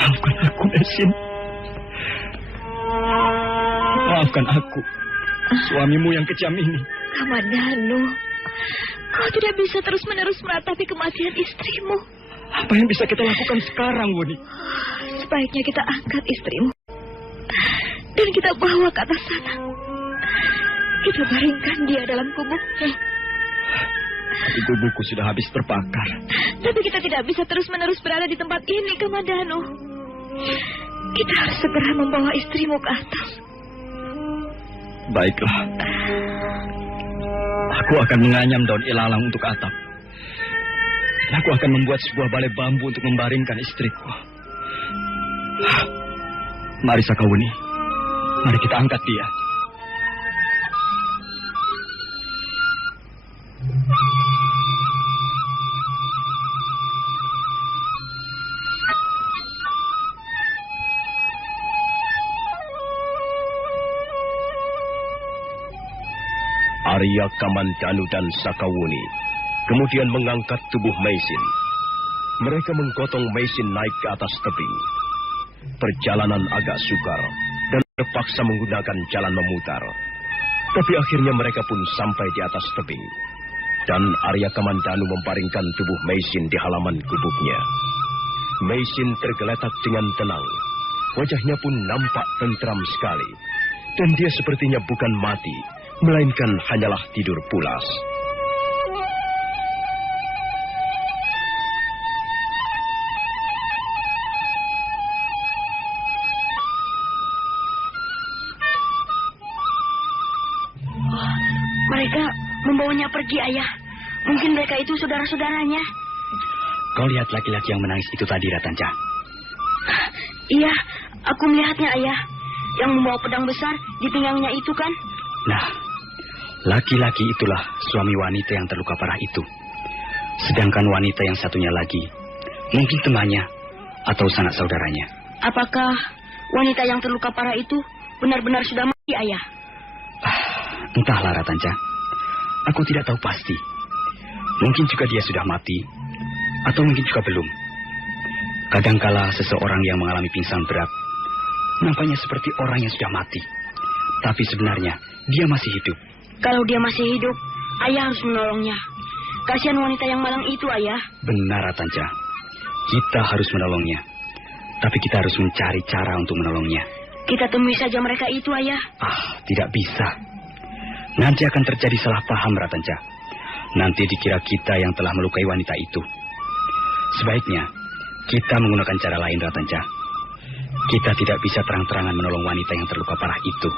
Maafkan aku, Mesin. Maafkan aku, suamimu yang kejam ini. Kamandanu, kau tidak bisa terus-menerus meratapi kematian istrimu. Apa yang bisa kita lakukan sekarang, Wuni? Sebaiknya kita angkat istrimu dan kita bawa ke atas sana. Kita baringkan dia dalam kubuknya. Tapi kubukku sudah habis terbakar. Tapi kita tidak bisa terus-menerus berada di tempat ini, Kamandanu. Kita harus segera membawa istrimu ke atas. Baiklah. Aku akan menganyam daun ilalang untuk atap. Dan aku akan membuat sebuah balai bambu untuk membaringkan istriku. Mari Sakawuni. Mari kita angkat dia. Arya Kamandanu dan Sakawuni kemudian mengangkat tubuh Meisin. Mereka menggotong Meisin naik ke atas tebing. Perjalanan agak sukar dan terpaksa menggunakan jalan memutar. Tapi akhirnya mereka pun sampai di atas tebing. Dan Arya Kamandanu membaringkan tubuh Meisin di halaman gubuknya. Meisin tergeletak dengan tenang. Wajahnya pun nampak tentram sekali. Dan dia sepertinya bukan mati, melainkan hanyalah tidur pulas. Mereka membawanya pergi, Ayah. Mungkin mereka itu saudara-saudaranya. Kau lihat laki-laki yang menangis itu tadi, Ratanja? Iya, aku melihatnya, Ayah. Yang membawa pedang besar di pinggangnya itu kan? Nah, laki-laki itulah suami wanita yang terluka parah itu. Sedangkan wanita yang satunya lagi, mungkin temannya atau sanak saudaranya. Apakah wanita yang terluka parah itu benar-benar sudah mati, Ayah? Entahlah, Ratanja. Aku tidak tahu pasti. Mungkin juga dia sudah mati, atau mungkin juga belum. Kadangkala seseorang yang mengalami pingsan berat nampaknya seperti orang yang sudah mati, tapi sebenarnya dia masih hidup. Kalau dia masih hidup, Ayah harus menolongnya. Kasihan wanita yang malang itu, Ayah. Benar, Ratanja. Kita harus menolongnya. Tapi kita harus mencari cara untuk menolongnya. Kita temui saja mereka itu, Ayah. Tidak bisa. Nanti akan terjadi salah paham, Ratanja. Nanti dikira kita yang telah melukai wanita itu. Sebaiknya kita menggunakan cara lain, Ratanja. Kita tidak bisa terang-terangan menolong wanita yang terluka parah itu.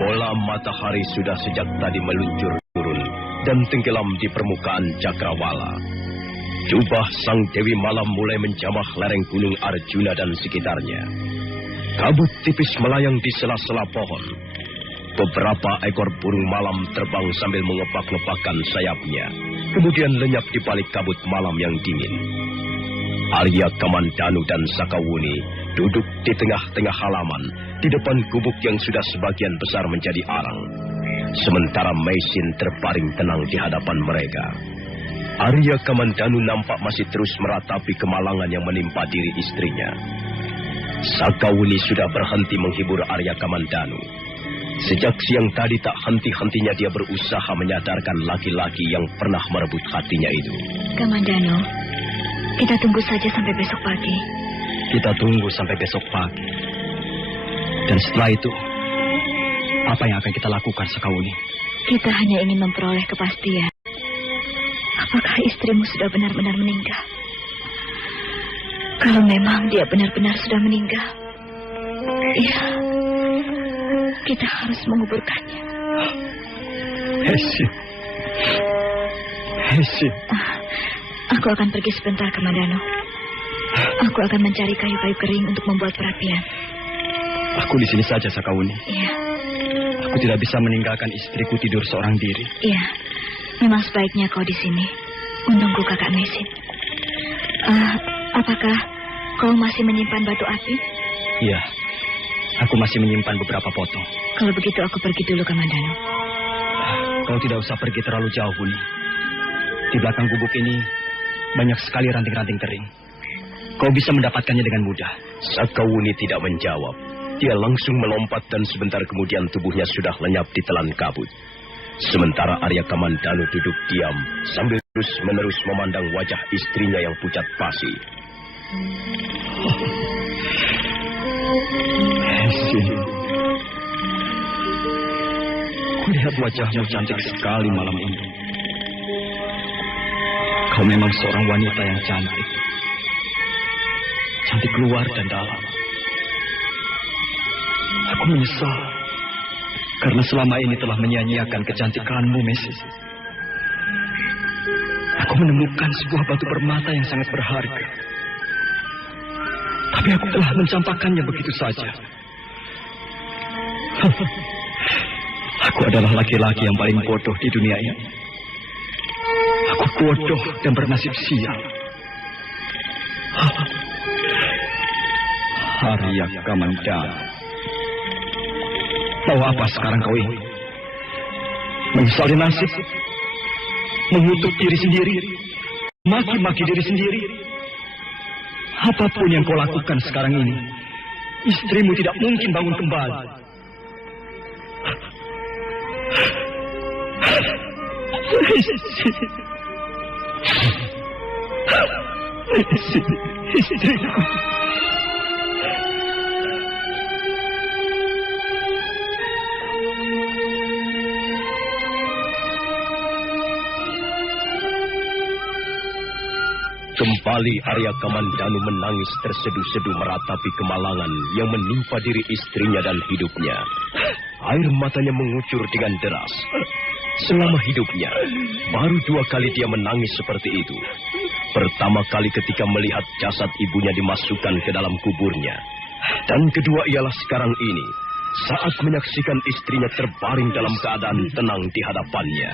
Bola matahari sudah sejak tadi meluncur turun dan tenggelam di permukaan Cakrawala. Jubah Sang Dewi Malam mulai menjamah lereng Gunung Arjuna dan sekitarnya. Kabut tipis melayang di sela-sela pohon. Beberapa ekor burung malam terbang sambil mengepak-ngepakkan sayapnya, kemudian lenyap di balik kabut malam yang dingin. Arya Kamandanu dan Sakawuni duduk di tengah-tengah halaman, di depan gubuk yang sudah sebagian besar menjadi arang. Sementara Meisin terbaring tenang di hadapan mereka. Arya Kamandanu nampak masih terus meratapi kemalangan yang menimpa diri istrinya. Sakawuni sudah berhenti menghibur Arya Kamandanu. Sejak siang tadi tak henti-hentinya dia berusaha menyadarkan laki-laki yang pernah merebut hatinya itu. Kamandanu, kita tunggu saja sampai besok pagi. Kita tunggu sampai besok pagi. Dan setelah itu, apa yang akan kita lakukan, Sakawuni? Kita hanya ingin memperoleh kepastian. Apakah istrimu sudah benar-benar meninggal? Kalau memang dia benar-benar sudah meninggal, ya, kita harus menguburkannya. Hesi. Aku akan pergi sebentar, Kamandanu. Aku akan mencari kayu-kayu kering untuk membuat perapian. Aku di sini saja, Sakawuni. Iya. Aku tidak bisa meninggalkan istriku tidur seorang diri. Iya, memang sebaiknya kau di sini menunggu kakak Meisin. Apakah kau masih menyimpan batu api? Iya, aku masih menyimpan beberapa potong. Kalau begitu aku pergi dulu, Kamandanu. Kau tidak usah pergi terlalu jauh, Buni. Di belakang gubuk ini banyak sekali ranting-ranting kering. Kau bisa mendapatkannya dengan mudah. Sakawuni tidak menjawab. Dia langsung melompat dan sebentar kemudian tubuhnya sudah lenyap di telan kabut. Sementara Arya Kamandanu duduk diam sambil terus-menerus memandang wajah istrinya yang pucat pasi. Hesi. Melihat wajahmu cantik sekali malam ini. Kau memang seorang wanita yang cantik. Cantik luar dan dalam. Aku menyesal karena selama ini telah menyia-nyiakan kecantikanmu, Mesis. Aku menemukan sebuah batu permata yang sangat berharga. Tapi aku telah mencampakkannya begitu saja. Aku adalah laki-laki yang paling bodoh di dunia ini. Aku bodoh dan bernasib sial. Arya Kamandanu. Mau apa sekarang kau ini? Menyesali nasib? Mengutuk diri sendiri? Maki-maki diri sendiri? Apapun yang kau lakukan sekarang ini, istrimu tidak mungkin bangun kembali. Istriku. Kembali Arya Kamandanu menangis terseduh-seduh meratapi kemalangan yang menimpa diri istrinya dan hidupnya. Air matanya mengucur dengan deras. Selama hidupnya, baru 2 kali dia menangis seperti itu. Pertama kali ketika melihat jasad ibunya dimasukkan ke dalam kuburnya. Dan kedua ialah sekarang ini, saat menyaksikan istrinya terbaring dalam keadaan tenang di hadapannya.